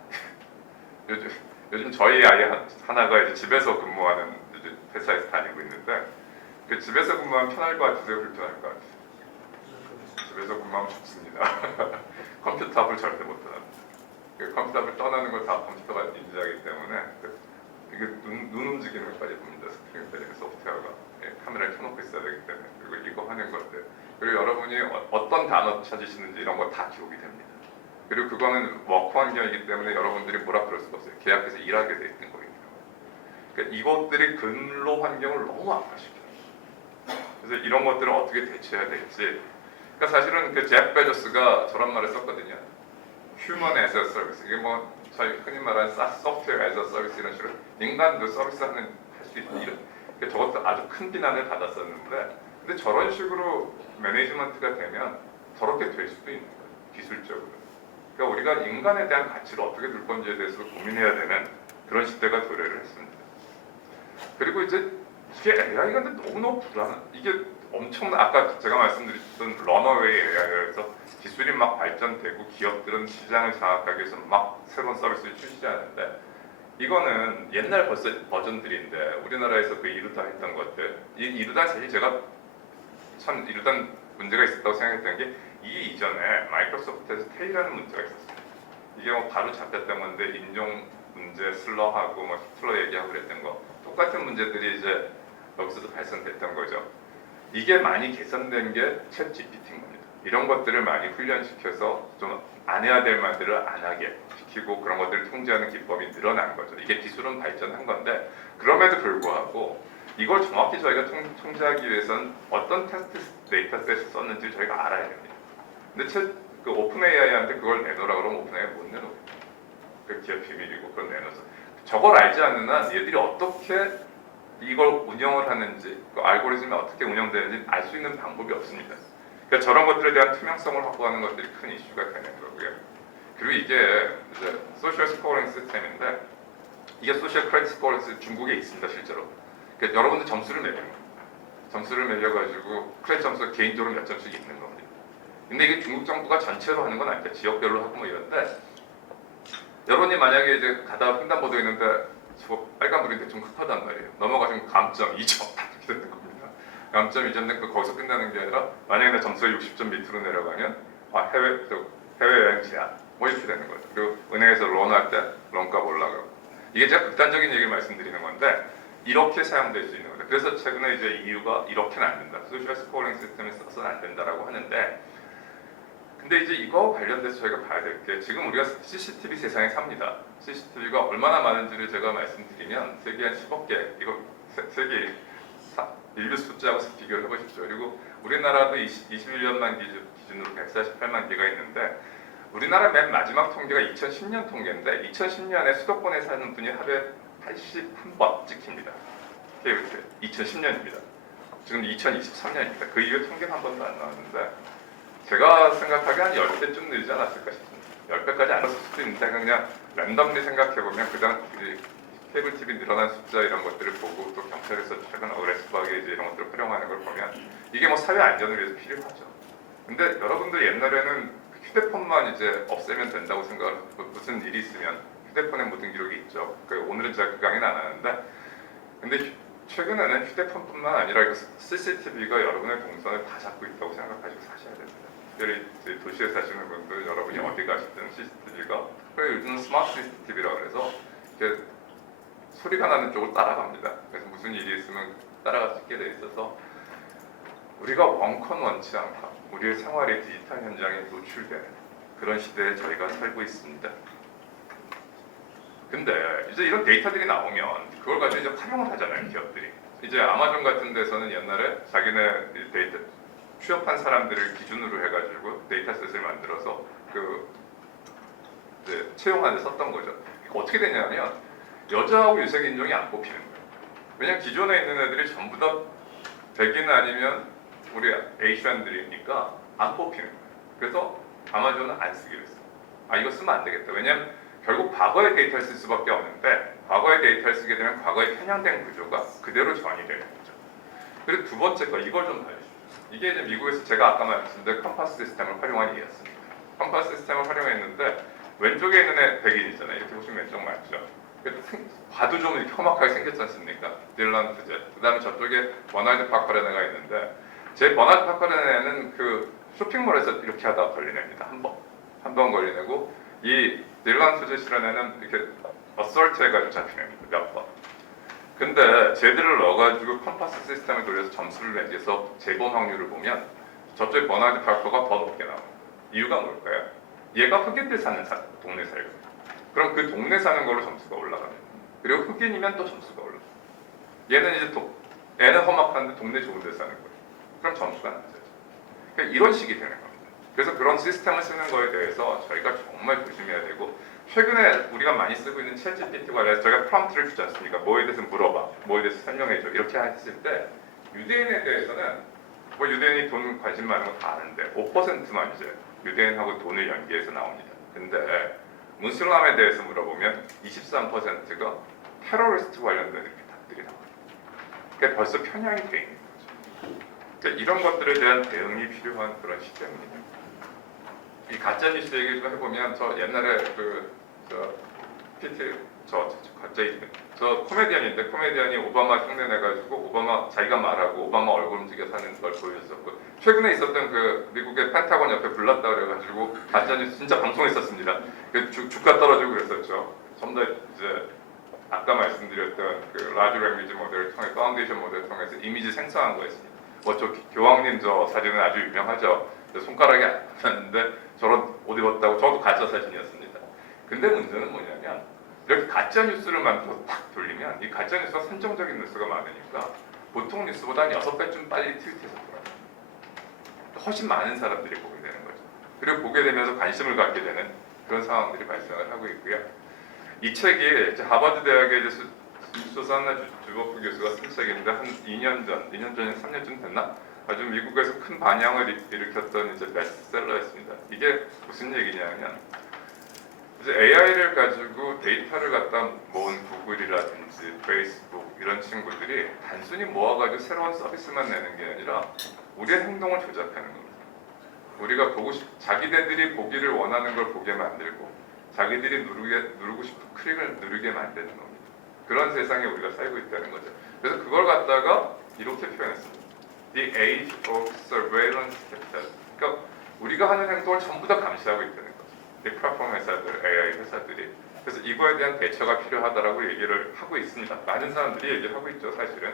요즘 저희 아이 하나가 이제 집에서 근무하는 이제 회사에서 다니고 있는데 그 집에서 근무하면 편할 것 같으세요? 불편할 것 같으세요? 집에서 근무하면 좋습니다. 컴퓨터 앞을 절대 못 떠납니다. 그 컴퓨터 앞을 떠나는 걸 다 컴퓨터가 인지하기 때문에 이게 눈 움직이는 것까지 봅니다. 스크린 때리는 소프트웨어가 카메라를 켜놓고 있어야 되기 때문에 그리고 이거 하는 것들 그리고 여러분이 어떤 단어 찾으시는지 이런 거 다 기록이 됩니다. 그리고 그거는 워크 환경이기 때문에 여러분들이 뭐라 그럴 수가 없어요. 계약해서 일하게 돼 있는 거예요. 그러니까 이것들이 근로 환경을 너무 악화시켜요. 그래서 이런 것들을 어떻게 대처해야 될지 그러니까 사실은 그 제프 베조스가 저런 말을 썼거든요. Human as a Service 이게 뭐 저희 흔히 말하는 Software as a Service 이런 식으로 인간도 서비스하는 할 수 있는 이런 그러니까 저것도 아주 큰 비난을 받았었는데 근데 저런 식으로 매니지먼트가 되면 저렇게 될 수도 있는 거예요. 기술적으로. 그러니까 우리가 인간에 대한 가치를 어떻게 둘 건지에 대해서 고민해야 되는 그런 시대가 도래를 했습니다. 그리고 이제 이게 AI가 너무너무 불안한 이게 엄청난 아까 제가 말씀드렸던 러너웨이 AI에서 기술이 막 발전되고 기업들은 시장을 장악하기 위해서 막 새로운 서비스를 출시하는데 이거는 옛날 버전들인데 우리나라에서 그 이루다 했던 것들 이 이루다 사실 제가 참 이루다 문제가 있었다고 생각했던 게 이 이전에 마이크로소프트에서 테이라는 문제가 있었어요. 이게 뭐 바로 잡혔던 건데 인종 문제 슬러하고 뭐 히틀러 얘기하고 그랬던 거 똑같은 문제들이 이제 여기서도 발생됐던 거죠. 이게 많이 개선된 게 챗 GPT인 겁니다. 이런 것들을 많이 훈련시켜서 좀 안 해야 될 말들을 안 하게 시키고 그런 것들을 통제하는 기법이 늘어난 거죠. 이게 기술은 발전한 건데 그럼에도 불구하고 이걸 정확히 저희가 통제하기 위해서는 어떤 테스트 데이터셋을 썼는지 저희가 알아야 됩니다. 근데 그 오픈 AI한테 그걸 내놓으라 그러면 오픈 AI 못 내놓습니다. 그 기업 비밀이고 그걸 내놓아서 저걸 알지 않는 한 얘들이 어떻게 이걸 운영을 하는지 그 알고리즘이 어떻게 운영되는지 알 수 있는 방법이 없습니다. 그러니까 저런 것들에 대한 투명성을 확보하는 것들이 큰 이슈가 되는 거고요. 그리고 이게 이제 소셜 스코어링 시스템인데 이게 소셜 크레딧 스코어링 시스템 중국에 있습니다 실제로. 그러니까 여러분들 점수를 매겨요. 점수를 매겨가지고 크레딧 점수가 개인적으로 몇 점씩 있는 겁니다. 근데 이게 중국 정부가 전체로 하는 건 아니니까 지역별로 하고 뭐 이런데 여러분이 만약에 이제 가다가 횡단보도 있는데 저 빨간불인데 좀 급하단 말이에요. 넘어가시면 감점 2점 이렇게 되는 겁니다. 감점 2점인데 거기서 끝나는 게 아니라 만약에 내 점수가 60점 밑으로 내려가면 해외여행 제한 뭐 이렇게 되는 거죠. 그리고 은행에서 론할 때 론값 올라가고 이게 제가 극단적인 얘기를 말씀드리는 건데 이렇게 사용될 수 있는 거죠. 그래서 최근에 이제 EU가 이렇게는 안 된다. 소셜 스코어링 시스템을 써서는 안 된다라고 하는데 근데 이제 이거 관련돼서 저희가 봐야 될 게 지금 우리가 CCTV 세상에 삽니다. CCTV가 얼마나 많은지를 제가 말씀드리면 세계 한 10억 개, 이거 세계 인류 숫자하고 비교를 해보십시오. 그리고 우리나라도 21년만 기준으로 148만 개가 있는데 우리나라 맨 마지막 통계가 2010년 통계인데 2010년에 수도권에 사는 분이 하루에 81번 찍힙니다. 2010년입니다. 지금 2023년입니다. 그 이후에 통계가 한 번도 안 나왔는데 제가 생각하기에 한 10배쯤 늘지 않았을까 싶습니다. 10배까지 안 났을 수도 있는데 그냥 랜덤리 생각해보면 그다음 케이블 TV 늘어난 숫자 이런 것들을 보고 또 경찰에서 최근 어그레시브하게 이제 이런 것들을 활용하는 걸 보면 이게 뭐 사회 안전을 위해서 필요하죠. 근데 여러분들 옛날에는 휴대폰만 이제 없애면 된다고 생각을 무슨 일이 있으면 휴대폰에 모든 기록이 있죠. 오늘은 제가 그 강의는 안 하는데 근데 최근에는 휴대폰뿐만 아니라 CCTV가 여러분의 동선을 다 잡고 있다고 생각하시고 사셔야 됩니다. 특별히 도시에 사시는 분들 여러분이 어디 가시든 CCTV가 요즘 스마트 CCTV라고 해서 이렇게 소리가 나는 쪽을 따라갑니다. 그래서 무슨 일이 있으면 따라가 찍게 돼 있어서 우리가 원컨 원치 않고 우리의 생활이 디지털 현장에 노출되는 그런 시대에 저희가 살고 있습니다. 근데 이제 이런 데이터들이 나오면 그걸 가지고 이제 활용을 하잖아요, 기업들이. 이제 아마존 같은 데서는 옛날에 자기네 데이터 취업한 사람들을 기준으로 해가지고 데이터셋을 만들어서 이제 채용하는 데 썼던 거죠. 어떻게 되냐면 여자하고 유색 인종이 안 뽑히는 거예요. 왜냐면 기존에 있는 애들이 전부 다 백인 아니면 우리 에이시안들이니까 안 뽑히는 거예요. 그래서 아마존은 안 쓰기로 했어요. 이거 쓰면 안 되겠다. 왜냐면 결국 과거의 데이터를 쓸 수밖에 없는데 과거의 데이터를 쓰게 되면 과거의 편향된 구조가 그대로 전이 되는 거죠. 그리고 두 번째 거 이걸 좀 봐주십시오. 이게 이제 미국에서 제가 아까 말씀드린 컴파스 시스템을 활용한 예였습니다. 컴파스 시스템을 활용했는데 왼쪽에 있는 애 백인이잖아요. 이렇게 보시면 왼쪽 맞죠? 봐도 좀 이렇게 험악하게 생겼지 않습니까? 딜런 투제. 그 다음에 저쪽에 버나드 파커렌애가 있는데 제 버나드 파커렌애는 그 쇼핑몰에서 이렇게 하다가 걸리냅니다. 한 번 걸리내고 이 딜런 투제시라는 애는 이렇게 어설트 해가지고 잡히냅니다. 몇 번. 근데 쟤들을 넣어가지고 컴파스 시스템을 돌려서 점수를 매겨서 재본 확률을 보면 저쪽 버나드 파커가 더 높게 나와요. 이유가 뭘까요? 얘가 흑인들 사는 동네 살거든요. 그럼 그 동네 사는 걸로 점수가 올라가요. 그리고 흑인이면 또 점수가 올라가요. 얘는 이제 애는 험악한데 동네 좋은 데 사는 거예요. 그럼 점수가 낮아져. 그러니까 이런 식이 되는 겁니다. 그래서 그런 시스템을 쓰는 거에 대해서 저희가 정말 조심해야 되고 최근에 우리가 많이 쓰고 있는 챗GPT 관련해서 저희가 프롬프트를 주지 않습니까? 뭐에 대해서 물어봐, 뭐에 대해서 설명해줘 이렇게 했을 때 유대인에 대해서는 뭐 유대인이 돈 관심 많은 거 다 아는데 5%만 이제 유대인하고 돈을 연계해서 나옵니다. 근데 무슬람에 대해서 물어보면 23%가 테러리스트 관련된 답들이 나와요. 그러니까 벌써 편향이 돼 있는 거죠. 그러니까 이런 것들에 대한 대응이 필요한 그런 시점입니다. 이 가짜 뉴스 얘기 좀 해보면 저 옛날에 저 코미디언인데 코미디언이 오바마 흉내 내가지고 오바마 자기가 말하고 오바마 얼굴 움직여 사는 걸 보여줬었고 최근에 있었던 그 미국의 펜타곤 옆에 불났다 그래가지고 가짜 뉴스 진짜 방송했었습니다. 주가 떨어지고 그랬었죠. 전부 다 이제 아까 말씀드렸던 그 라지 랭귀지 모델을 통해 파운데이션 모델을 통해서 이미지 생성한 거였습니다. 뭐 저 교황님 저 사진은 아주 유명하죠. 손가락이 안 맞는데 저런 옷 입었다고 저도 가짜 사진이었습니다. 근데 문제는 뭐냐면 이렇게 가짜 뉴스를 만들어서 딱 돌리면 이 가짜 뉴스가 선정적인 뉴스가 많으니까 보통 뉴스보다 한 6배쯤 빨리 트윗해서 돌아요. 훨씬 많은 사람들이 보게 되는 거죠. 그리고 보게 되면서 관심을 갖게 되는 그런 상황들이 발생을 하고 있고요. 이 책이 이제 하버드 대학의 이제 수산나 주버프 교수가 쓴 책인데 한 2년 전에 3년쯤 됐나? 아주 미국에서 큰 반향을 일으켰던 이제 베스트셀러였습니다. 이게 무슨 얘기냐면 이제 AI를 가지고 데이터를 갖다 모은 구글이라든지 페이스북 이런 친구들이 단순히 모아가지고 새로운 서비스만 내는 게 아니라 우리의 행동을 조작하는 겁니다. 우리가 자기네들이 보기를 원하는 걸 보게 만들고 자기들이 누르고 싶은 클릭을 누르게 만드는 겁니다. 그런 세상에 우리가 살고 있다는 거죠. 그래서 그걸 갖다가 이렇게 표현했습니다. The age of surveillance capital. 그러니까 우리가 하는 행동을 전부 다 감시하고 있다는 거죠. 이 플랫폼 회사들, AI 회사들이. 그래서 이거에 대한 대처가 필요하다라고 얘기를 하고 있습니다. 많은 사람들이 얘기를 하고 있죠, 사실은.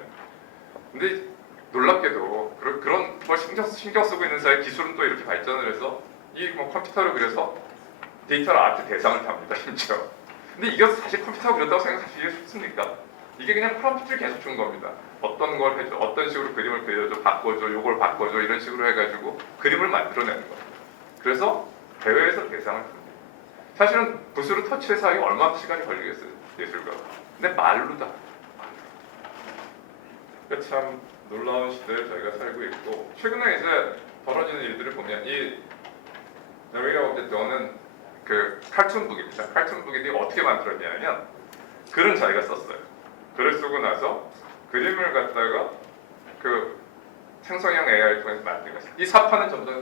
근데 놀랍게도 그런 걸 신경 쓰고 있는 사이 기술은 또 이렇게 발전을 해서 이 뭐 컴퓨터를 그려서 디지털 아트 대상을 탑니다, 심지어. 근데 이게 사실 컴퓨터가 그렸다고 생각하시기 쉽습니까? 이게 그냥 프롬프트를 계속 준 겁니다. 어떤 걸 해줘, 어떤 식으로 그림을 그려줘, 바꿔줘, 요걸 바꿔줘 이런 식으로 해가지고 그림을 만들어내는 겁니다. 그래서 대회에서 대상을 줍니다. 사실은 붓으로 터치해서 하기 얼마나 시간이 걸리겠어요, 예술가가. 근데 말로다. 그러니까 참 놀라운 시대에 저희가 살고 있고, 최근에 이제 벌어지는 일들을 보면 이 메리 오브 더 던은 그 칼툰북입니다. 칼툰북인데 어떻게 만들었냐면 글은 자기가 썼어요. 글을 쓰고 나서 그림을 갖다가 그 생성형 AI를 통해서 만든 것이죠. 이 사파는 전부 다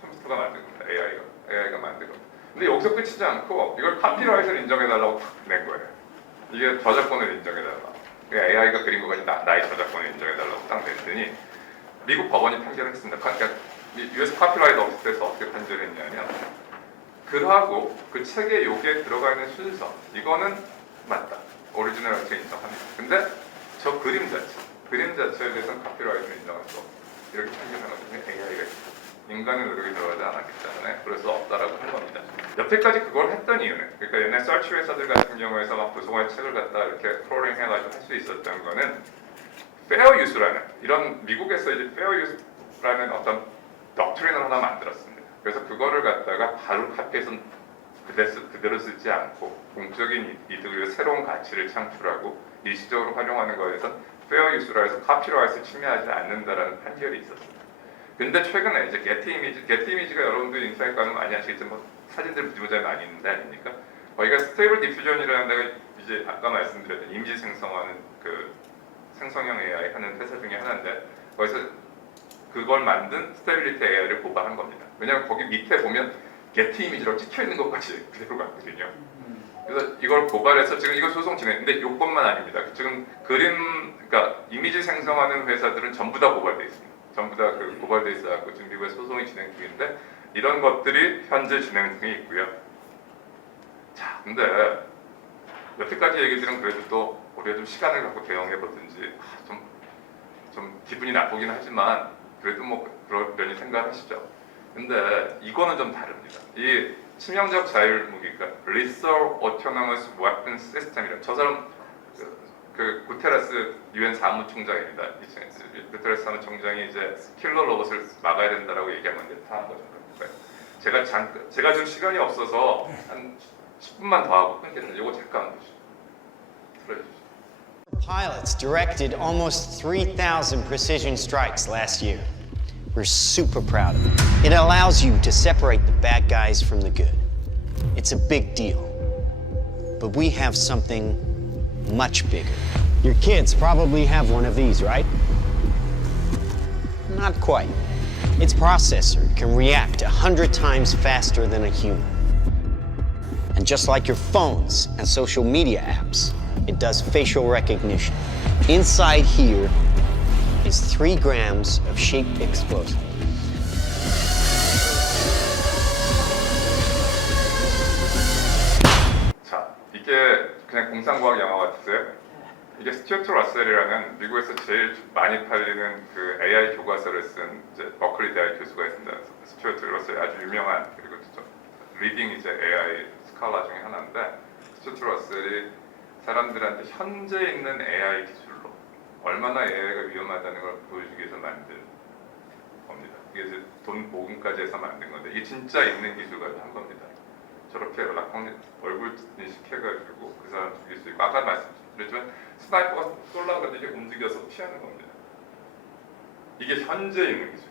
컴퓨터가 만든 겁니다. AI가 만든 겁니다. 근데 여기서 끝이지 않고 이걸 카피라이트를 인정해달라고 탁 낸 거예요. 이게 저작권을 인정해달라. AI가 그린 거까지 나의 저작권을 인정해달라고 딱 냈더니 미국 법원이 판결을 했습니다. 그러니까 US 카피라이트 오피스에서 어떻게 판결을 했냐면 글하고 그 책의 요기에 들어가 있는 순서 이거는 맞다. 오리지널한테 인정합니다. 근데 저 그림 자체에 대해서는 카피라이트를 인정할 수 없다. 이렇게 판결하거든요. AI가 인간의 노력이 들어가지 않았기 때문에 그럴 수 없다라고 한 겁니다. 여태까지 그걸 했던 이유는, 그러니까 옛날 서치 회사들 같은 경우에서 막 도서관에 책을 갖다 이렇게 크롤링 해가지고 할 수 있었던 거는 페어 유스라는, 이런 미국에서 이제 페어 유스라는 어떤 덕트린을 하나 만들었습니다. 그래서 그거를 갖다가 바로 카피해서 그대로 쓰지 않고 공적인 이득을 위해 새로운 가치를 창출하고 일시적으로 활용하는 거에서 페어 유스라 해서 카피라이트를 침해하지 않는다라는 판결이 있었습니다. 근데 최근에 이제 게티 이미지가 여러분들 인터넷 가면 많이 아시겠지만 뭐 사진들 무지무지하게 많이 있는데 아닙니까? 거기가 스테이블 디퓨전이라는 데가 이제 아까 말씀드렸던 이미지 생성하는 그 생성형 AI 하는 회사 중에 하나인데 거기서 그걸 만든 스테빌리티 AI를 고발한 겁니다. 왜냐하면 거기 밑에 보면 게티 이미지라고 찍혀 있는 것까지 그대로 갔거든요. 그래서 이걸 고발해서 지금 이거 소송 진행했는데 요것만 아닙니다. 지금 그러니까 이미지 생성하는 회사들은 전부 다 고발돼 있습니다. 전부 다 그 고발돼 있어갖고 지금 미국에 소송이 진행 중인데 이런 것들이 현재 진행 중에 있고요. 자, 근데 여태까지 얘기들은 그래도 또 우리가 좀 시간을 갖고 대응해 보든지 좀 기분이 나쁘긴 하지만 그래도 뭐 그러려니 생각하시죠. 근데 이거는 좀 다릅니다. 이 치명적 자율 무기가 Lethal Autonomous Weapon System이라, 저 사람 그 구테레스 유엔 사무총장입니다. 구테레스 사무총장이 이제 킬러 로봇을 막아야 된다라고 얘기한 건데 다 한 거죠. 제가 지금 시간이 없어서 한 10분만 더 하고 끊겠는데 이거 잠깐 보시죠. 들어주시죠. Pilots directed almost 3,000 precision strikes last year. We're super proud of it. It allows you to separate the bad guys from the good. It's a big deal. But we have something much bigger. Your kids probably have one of these, right? Not quite. Its processor can react 100 times faster than a human. And just like your phones and social media apps, it does facial recognition. Inside here is 3 grams of shaped explosive. 자, 이게 그냥 공상과학 영화 같으세요? 이게 스튜어트 러셀이라는 미국에서 제일 많이 팔리는 그 AI 교과서를 쓴 이제 버클리 대학 교수가 있습니다. 스튜어트 러셀 아주 유명한, 그리고 리딩 이제 AI 스칼라 중에 하나인데, 스튜어트 러셀이 사람들한테 현재 있는 AI 기술로 얼마나 AI가 위험하다는 걸 보여주기 위해서 만든 겁니다. 이게 이제 돈 모금까지 해서 만든 건데 이게 진짜 있는 기술 가지고 한 겁니다. 저렇게 얼굴 인식해가지고 그 사람 죽일 수 있고, 아까 말씀드렸지만 스나이퍼가 쏠라고 이게 움직여서 피하는 겁니다. 이게 현재 있는 기술.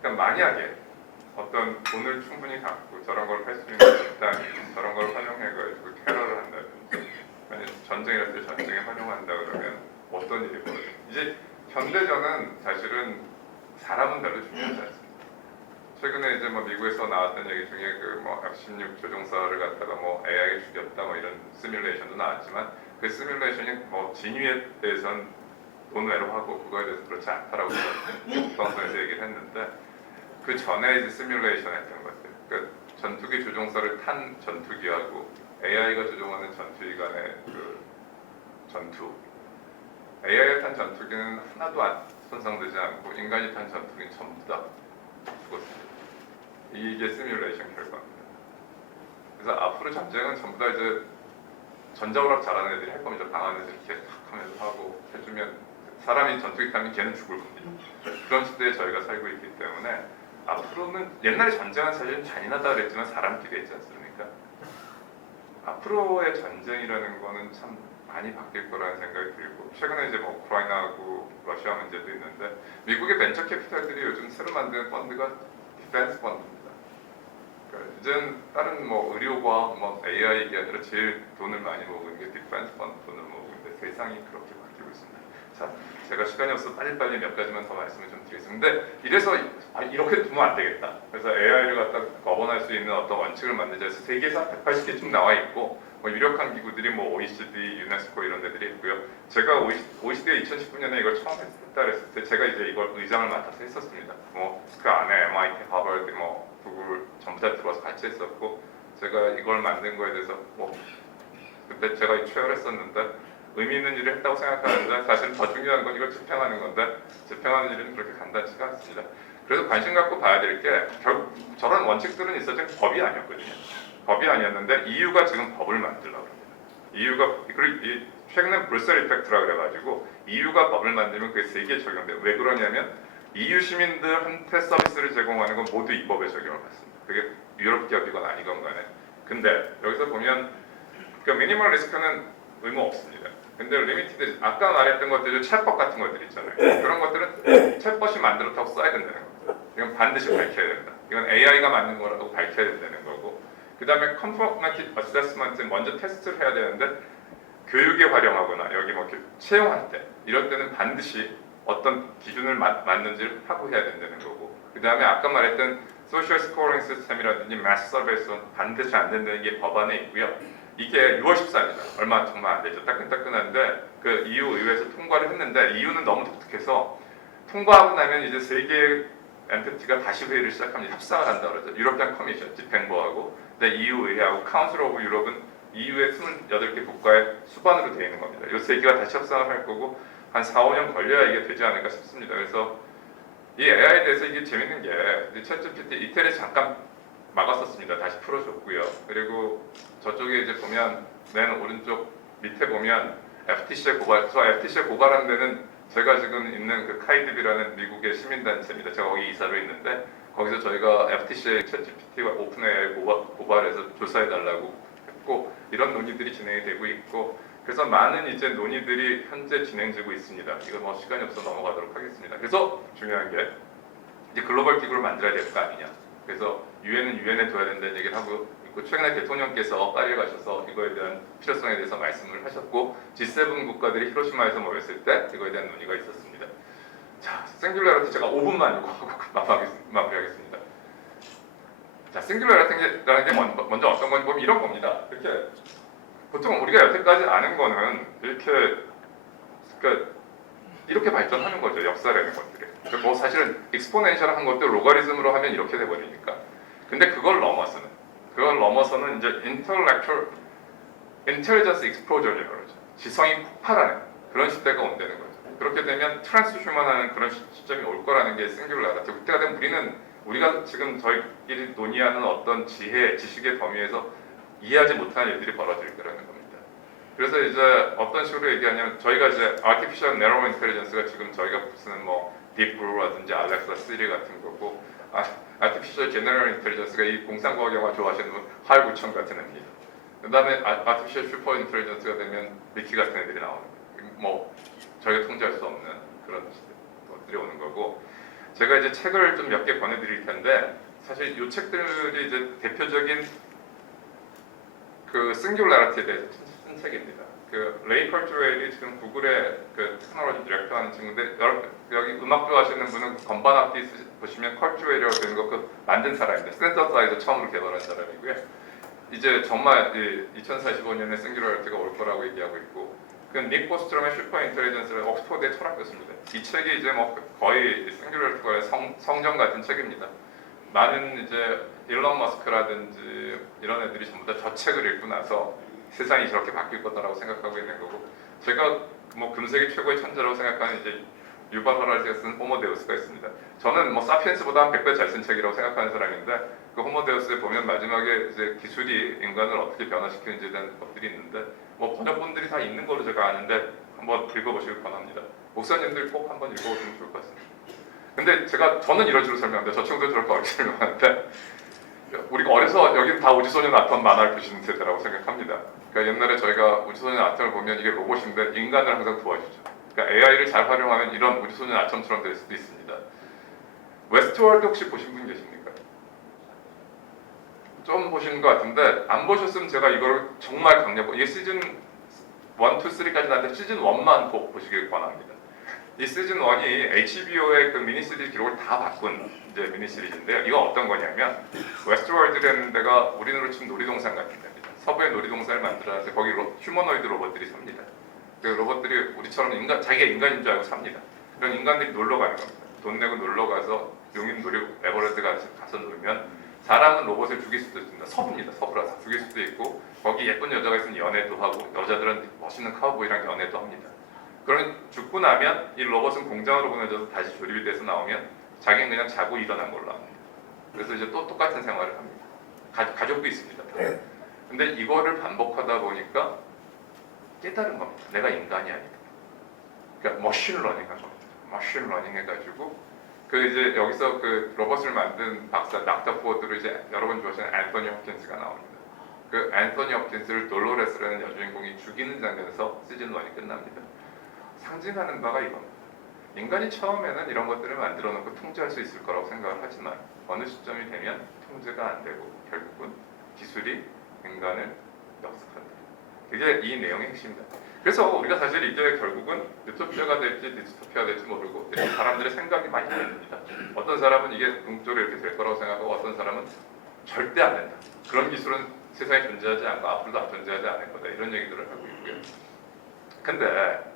그러니까 만약에 어떤 돈을 충분히 갖고 저런 걸 할 수 있는 집단이 저런 걸 활용해가지고 테러를 한다든지 아니면 전쟁이랄 때 전쟁에 활용한다 그러면 어떤 일이 벌어져요? 이제 현대전은 사실은 사람은 별로 중요하지 않습니다. 최근에 이제 뭐 미국에서 나왔던 얘기 중에 그 뭐 F-16 조종사를 갖다가 뭐 AI가 죽였다 뭐 이런 시뮬레이션도 나왔지만 그 시뮬레이션이 뭐 진위에 대해서는 논외로 하고 그거에 대해서 그렇지 않다라고 국방선에서 얘기를 했는데, 그 전에 이제 시뮬레이션 했던 것들, 그러니까 전투기 조종사를 탄 전투기하고 AI가 조종하는 전투기 간의 그 전투, AI가 탄 전투기는 하나도 손상되지 않고 인간이 탄 전투기는 전부 다 죽었습니다. 이게 시뮬레이션 결과입니다. 그래서 앞으로 전쟁은 전부 다 이제 전자오락 잘하는 애들이 할 겁니다. 방 안에서 이렇게 탁 하면서 하고 해주면 사람이 전투기 타면 걔는 죽을 겁니다. 그런 시대에 저희가 살고 있기 때문에 앞으로는 옛날에 전쟁은 사실 잔인하다 그랬지만 사람끼리 했지 않습니까? 앞으로의 전쟁이라는 거는 참 많이 바뀔 거라는 생각이 들고 최근에 이제 뭐 우크라이나하고 러시아 문제도 있는데 미국의 벤처 캐피탈들이 요즘 새로 만든 펀드가 디펜스 펀드입니다. 그러니까 이제는 다른 뭐 의료과학, 뭐 AI 이게 아니라 제일 돈을 많이 모으는 게 디펜스 펀드 돈을 모으는데 세상이 그렇게 바뀌고 있습니다. 자, 제가 시간이 없어서 빨리빨리 몇 가지만 더 말씀을 좀 드리겠습니다. 근데 이래서 이렇게 두면 안 되겠다. 그래서 AI를 갖다 거번할 수 있는 어떤 원칙을 만들자 해서 세계에서 180개 쭉 나와 있고 뭐 유력한 기구들이 뭐 OECD, 유네스코 이런 데들이 있고요. 제가 OECD에 2019년에 이걸 처음 했다 그랬을 때 제가 이제 이걸 의장을 맡아서 했었습니다. 뭐 그 안에 MIT, 하버드, 뭐 구글 전부 다 들어와서 같이 했었고 제가 이걸 만든 거에 대해서 뭐 그때 제가 최열했었는데 의미 있는 일을 했다고 생각하는데 사실 더 중요한 건 이걸 집행하는 건데 집행하는 일은 그렇게 간단치가 않습니다. 그래서 관심 갖고 봐야 될 게 결국 저런 원칙들은 있었지만 법이 아니었거든요. 법이 아니었는데 EU가 지금 법을 만들려고 합니다. EU가 그리고 최근에 브뤼셀 이펙트라고 그래가지고 EU가 법을 만들면 그게 세계에 적용돼요. 왜 그러냐면 EU 시민들한테 서비스를 제공하는 건 모두 이 법에 적용을 받습니다. 그게 유럽 기업이건 아니건 간에. 근데 여기서 보면 그 미니멀 리스크는 의무 없습니다. 근데 리미티드 아까 말했던 것들 챗봇 같은 것들 있잖아요. 그런 것들은 챗봇이 만들었다고 써야 된다는 겁니다. 이건 반드시 밝혀야 된다. 이건 AI가 만든 거라고 밝혀야 된다는 거고. 그 다음에 컨포머티 어세스먼트 먼저 테스트를 해야 되는데 교육에 활용하거나 여기 뭐 채용할 때 이럴 때는 반드시 어떤 기준을 맞는지를 확보해야 된다는 거고. 그 다음에 아까 말했던 소셜 스코어링 시스템이라든지 마스 서비스는 반드시 안 된다는 게 법안에 있고요. 이게 6월 14일입니다. 얼마 정말 안 되죠. 따끈따끈한데 그 EU 의회에서 통과를 했는데 EU는 너무 독특해서 통과하고 나면 이제 세 개의 엔티티가 다시 회의를 시작합니다. 협상을 한다 그러죠. 유로피안 커미션, 집행부하고 근데 EU 의회하고 카운슬 오브 유럽은 EU의 28개 국가의 수반으로 되어 있는 겁니다. 이 세 개가 다시 협상을 할 거고 한 4, 5년 걸려야 이게 되지 않을까 싶습니다. 그래서 이 AI에 대해서 이게 재밌는 게 챗GPT 이태리 잠깐 막았었습니다. 다시 풀어줬고요. 그리고 저쪽에 이제 보면 맨 오른쪽 밑에 보면 FTC에 고발한 데는 제가 지금 있는 그 카이드비라는 미국의 시민단체입니다. 제가 거기 이사로 있는데 거기서 저희가 FTC에 챗GPT와 오픈AI 고발해서 조사해달라고 했고 이런 논의들이 진행이 되고 있고 그래서 많은 이제 논의들이 현재 진행되고 있습니다. 이거 뭐 시간이 없어서 넘어가도록 하겠습니다. 그래서 중요한 게 이제 글로벌 기구를 만들어야 될 거 아니냐. 그래서 유엔은 유엔에 둬야 된다는 얘기를 하고 있고 최근에 대통령께서 파리에 가셔서 이거에 대한 필요성에 대해서 말씀을 하셨고 G7 국가들이 히로시마에서 모였을 때 이거에 대한 논의가 있었습니다. 자, 싱귤러리티 제가 5분만 요구하고 마무리하겠습니다. 자, 싱귤러리티라는 게 먼저 어떤 건지 보면 이런 겁니다. 이렇게 보통 우리가 여태까지 아는 거는 이렇게 발전하는 거죠. 역사라는 것들이. 뭐 사실은 익스포넨셜한 것도 로가리즘으로 하면 이렇게 돼버리니까. 근데 그걸 넘어서는 이제 인텔리전스 익스플로전이라고 그러죠. 지성이 폭발하는 그런 시대가 온다는 거죠. 그렇게 되면 트랜스휴먼하는 그런 시점이 올 거라는 게 싱귤러리티. 그때가 되면 우리가 지금 저희끼리 논의하는 어떤 지식의 범위에서 이해하지 못하는 일들이 벌어질 거라는 겁니다. 그래서 이제 어떤 식으로 얘기하냐면 저희가 이제 Artificial Narrow Intelligence가 지금 저희가 쓰는 뭐 Deep Blue라든지 Alexa, Siri 같은 거고 Artificial General Intelligence가 이 공상과학 영화 좋아하시는 분 하얼구청 같은 애입니다. 그 다음에 Artificial Super Intelligence가 되면 미키 같은 애들이 나오는 거예요. 뭐 저희가 통제할 수 없는 그런 것들이 오는 거고 제가 이제 책을 좀 몇 개 권해드릴 텐데 사실 이 책들이 이제 대표적인 그 싱귤러리티에 대해서 쓴 책입니다. 그 레이 컬트웨일이 지금 구글의 그 테크놀로지 디렉터 하는 친구인데 여기 음악 좋아하시는 분은 건반 악기 보시면 컬트웨일이라고 되는 거 그 만든 사람인데 센서사이저 처음으로 개발한 사람이고요. 이제 정말 2045년에 싱귤러리티가 올 거라고 얘기하고 있고 닉 보스트롬의 슈퍼 인텔리전스를 옥스퍼드의 철학 교수입니다. 이 책이 이제 뭐 거의 싱귤러리티의 성전 같은 책입니다. 많은 이제 일론 머스크라든지 이런 애들이 전부 다 저 책을 읽고 나서 세상이 저렇게 바뀔 거다라고 생각하고 있는 거고 제가 뭐 금세기 최고의 천재라고 생각하는 이제 유발 하라리가 쓴 호모데우스가 있습니다. 저는 뭐 사피엔스보다 한 100배 잘 쓴 책이라고 생각하는 사람인데 그 호모데우스에 보면 마지막에 이제 기술이 인간을 어떻게 변화시키는지에 대한 것들이 있는데 뭐 번역본들이 다 있는 걸로 제가 아는데 한번 읽어보시길 바랍니다. 목사님들 꼭 한번 읽어보시면 좋을 것 같습니다. 근데 저는 이런 식으로 설명합니다. 저 친구도 저렇게 어렵게 설명하는데 우리가 어려서 여기는 다 우주소년 아톰 만화를 보시는 세대라고 생각합니다. 그러니까 옛날에 저희가 우주소년 아톰을 보면 이게 로봇인데 인간을 항상 도와주죠. 그러니까 AI를 잘 활용하면 이런 우주소년 아톰처럼 될 수도 있습니다. 웨스트월드 혹시 보신 분 계십니까? 좀 보시는 것 같은데 안 보셨으면 제가 이걸 정말 강력 이게 시즌 1, 2, 3까지 나는데 시즌 1만 꼭 보시길 권합니다. 이 시즌 1이 HBO의 그 미니 시리즈 기록을 다 바꾼 이제 미니 시리즈인데요. 이거 어떤 거냐면 웨스트월드라는 데가 우리나라로 치면 놀이동산 같은 데입니다. 서부의 놀이동산을 만들어서 거기 휴머노이드 로봇들이 삽니다. 그 로봇들이 우리처럼 자기가 인간인 줄 알고 삽니다. 그런 인간들이 놀러 가는 겁니다. 돈 내고 놀러 가서 용인 놀이 에버랜드 가서 놀면 사람은 로봇을 죽일 수도 있습니다. 서부입니다. 서부라서 죽일 수도 있고 거기 예쁜 여자가 있으면 연애도 하고 여자들은 멋있는 카우보이랑 연애도 합니다. 그런 죽고 나면 이 로봇은 공장으로 보내져서 다시 조립이 돼서 나오면 자기는 그냥 자고 일어난 걸로 합니다. 그래서 이제 또 똑같은 생활을 합니다. 가족도 있습니다. 근데 이거를 반복하다 보니까 깨달은 겁니다. 내가 인간이 아니다. 그러니까 머신 러닝 한 겁니다. 머신 러닝 해가지고 그 이제 여기서 그 로봇을 만든 박사 닥터 포드로 이제 여러분 좋아하시는 앤서니 홉킨스가 나옵니다. 그 앤서니 홉킨스를 돌로레스라는 여주인공이 죽이는 장면에서 시즌 1이 끝납니다. 상징하는 바가 이겁니다. 인간이 처음에는 이런 것들을 만들어 놓고 통제할 수 있을 거라고 생각을 하지만 어느 시점이 되면 통제가 안 되고 결국은 기술이 인간을 역습한다. 그게 이 내용의 핵심입니다. 그래서 우리가 사실 이제 결국은 유토피아가 될지 디스토피아가 될지 모르고 사람들의 생각이 많이 다릅니다. 어떤 사람은 이게 궁극적으로 이렇게 될 거라고 생각하고 어떤 사람은 절대 안 된다. 그런 기술은 세상에 존재하지 않고 앞으로도 안 존재하지 않을 거다. 이런 얘기들을 하고 있고요. 근데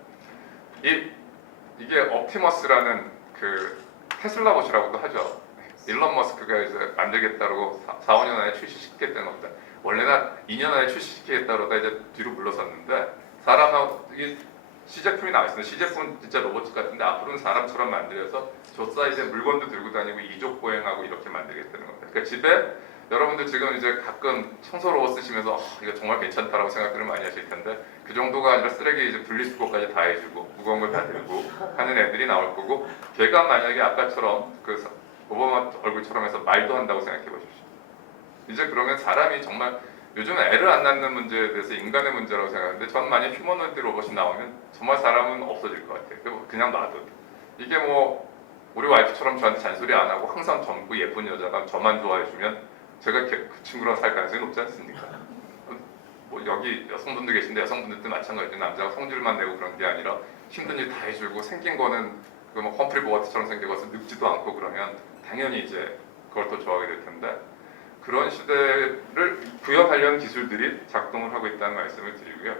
이게 옵티머스라는 그 테슬라 버시라고도 하죠. 일론 머스크가 이제 만들겠다고 4, 5년 안에 출시시키겠다는 겁니다. 원래는 2년 안에 출시시키겠다고 이제 뒤로 물러섰는데 사람하고 이 시제품이 나와 있습니다. 시제품은 진짜 로봇 같은데 앞으로는 사람처럼 만들어서 저 사이즈의 물건도 들고 다니고 이족 보행하고 이렇게 만들겠다는 겁니다. 그러니까 집에 여러분들 지금 이제 가끔 청소 로봇 쓰시면서 이거 정말 괜찮다라고 생각들을 많이 하실 텐데 그 정도가 아니라 쓰레기 이제 분리수거까지 다 해주고 무거운 걸 다 들고 하는 애들이 나올 거고 걔가 만약에 아까처럼 그 오바마 얼굴처럼 해서 말도 한다고 생각해 보십시오. 이제 그러면 사람이 정말 요즘 애를 안 낳는 문제에 대해서 인간의 문제라고 생각하는데 전 만약 휴머노이드 로봇이 나오면 정말 사람은 없어질 것 같아요. 그냥 놔둬. 이게 뭐 우리 와이프처럼 저한테 잔소리 안 하고 항상 젊고 예쁜 여자가 저만 좋아해주면 제가 그 친구랑 살 가능성이 높지 않습니까? 뭐 여기 여성분들 계신데 여성분들도 마찬가지죠. 남자가 성질만 내고 그런 게 아니라 힘든 일 다 해주고 생긴 거는 뭐 험프리 보거트처럼 생겨서 늙지도 않고 그러면 당연히 이제 그걸 또 좋아하게 될 텐데 그런 시대를 구현하려는 기술들이 작동을 하고 있다는 말씀을 드리고요.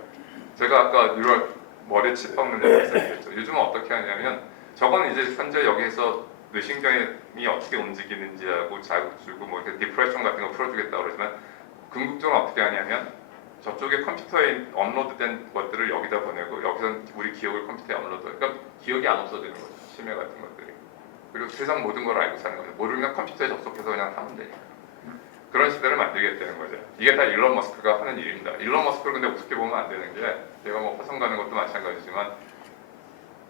제가 아까 뉴럴 머리에 칩 박는 얘기 말씀드렸죠. 요즘은 어떻게 하냐면 저건 이제 현재 여기에서 뇌신경이 어떻게 움직이는지하고 자극 주고 뭐 이렇게 디프레션 같은 거 풀어주겠다고 그러지만 궁극적으로 어떻게 하냐면 저쪽에 컴퓨터에 업로드된 것들을 여기다 보내고 여기서 우리 기억을 컴퓨터에 업로드. 그러니까 기억이 안 없어지는 거죠. 심해 같은 것들이. 그리고 세상 모든 걸 알고 사는 거죠. 모르면 컴퓨터에 접속해서 그냥 하면 되니까. 그런 시대를 만들겠다는 거죠. 이게 다 일론 머스크가 하는 일입니다. 일론 머스크를 근데 우습게 보면 안 되는 게 제가 뭐 화성 가는 것도 마찬가지지만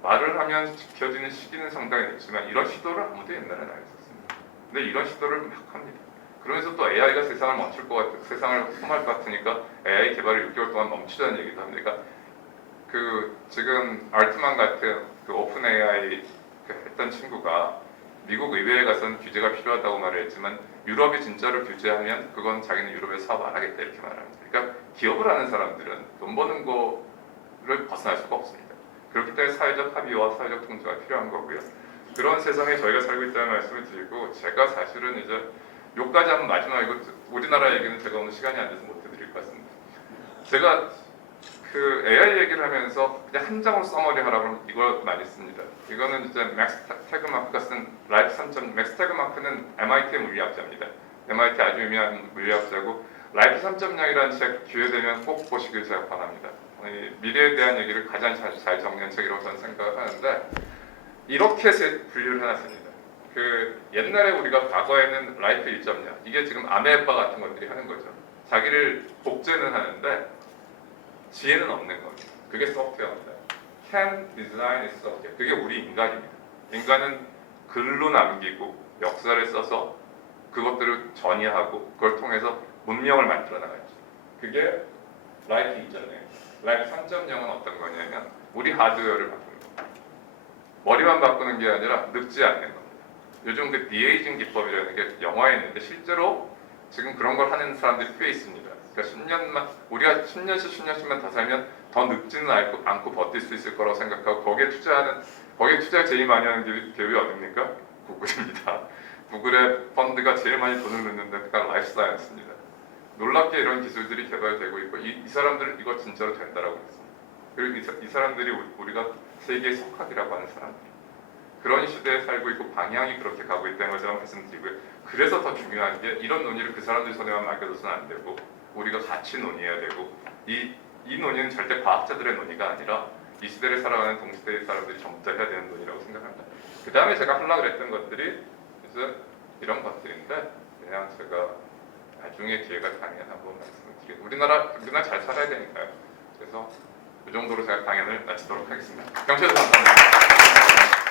말을 하면 지켜지는 시기는 상당히 늦지만 이런 시도를 아무도 옛날에는 안 했었습니다. 근데 이런 시도를 막 합니다. 그러면서 또 AI가 세상을 멈출 것 같아, 세상을 흠할 것 같으니까 AI 개발을 6개월 동안 멈추자는 얘기도 합니다. 그러니까 그 지금 알트만 같은 그 오픈 AI 했던 친구가 미국 의회에 가서는 규제가 필요하다고 말을 했지만 유럽이 진짜로 규제하면 그건 자기는 유럽에서 사업 안 하겠다 이렇게 말합니다. 그러니까 기업을 하는 사람들은 돈 버는 거를 벗어날 수가 없습니다. 그렇기 때문에 사회적 합의와 사회적 통제가 필요한 거고요. 그런 세상에 저희가 살고 있다는 말씀을 드리고 제가 사실은 이제 요까지 하면 마지막이고 우리나라 얘기는 제가 오늘 시간이 안 돼서 못 해드릴 것 같습니다. 제가 그 AI 얘기를 하면서 그냥 한 장으로 써머리 하라고 이걸 많이 씁니다. 이거는 이제 맥스 태그마크가 쓴 라이프 3.0. 맥스 태그마크는 MIT 물리학자입니다. MIT 아주 유명한 물리학자고 라이프 3.0이라는 책 기회 되면 꼭 보시길 제가 바랍니다. 미래에 대한 얘기를 가장 잘 정리한 책이라고 저는 생각을 하는데 이렇게 분류를 해놨습니다. 그 옛날에 우리가 과거에는 라이프 1.0 이게 지금 아메바 같은 것들이 하는 거죠. 자기를 복제는 하는데 지혜는 없는 거죠. 그게 소프트웨어입니다. Can design is software. 그게 우리 인간입니다. 인간은 글로 남기고 역사를 써서 그것들을 전이하고 그걸 통해서 문명을 만들어 나가죠. 그게 라이프 2.0. 라이프 3.0은 어떤 거냐면 우리 하드웨어를 바꾸는 겁니다. 머리만 바꾸는 게 아니라 늙지 않는 겁니다. 요즘 그 디에이징 기법이라는 게 영화에 있는데 실제로 지금 그런 걸 하는 사람들이 꽤 있습니다. 그러니까 10년만 우리가 10년씩 10년씩만 더 살면 더 늙지는 않고 버틸 수 있을 거라고 생각하고 거기에 투자 제일 많이 하는 기업이 어딥니까? 구글입니다. 구글의 펀드가 제일 많이 돈을 넣는 데가 라이프 사이언스입니다. 놀랍게 이런 기술들이 개발되고 있고 이 사람들은 이거 진짜로 된다라고 했습니다. 그리고 이 사람들이 우리가 세계의 석학이라고 하는 사람들 그런 시대에 살고 있고 방향이 그렇게 가고 있다는 것을 말씀드리고요. 그래서 더 중요한 게 이런 논의를 그 사람들 손에만 맡겨둬서는 안 되고 우리가 같이 논의해야 되고 이 논의는 절대 과학자들의 논의가 아니라 이 시대를 살아가는 동시대의 사람들이 전부 다 해야 되는 논의라고 생각합니다. 그 다음에 제가 하려고 그랬던 것들이 그래서 이런 것들인데 그냥 제가 나중에 기회가 되면 한번 말씀을 드리고 우리나라 잘 살아야 되니까요. 그래서 그 정도로 제가 강연을 마치도록 하겠습니다. 경청해주셔서 감사합니다.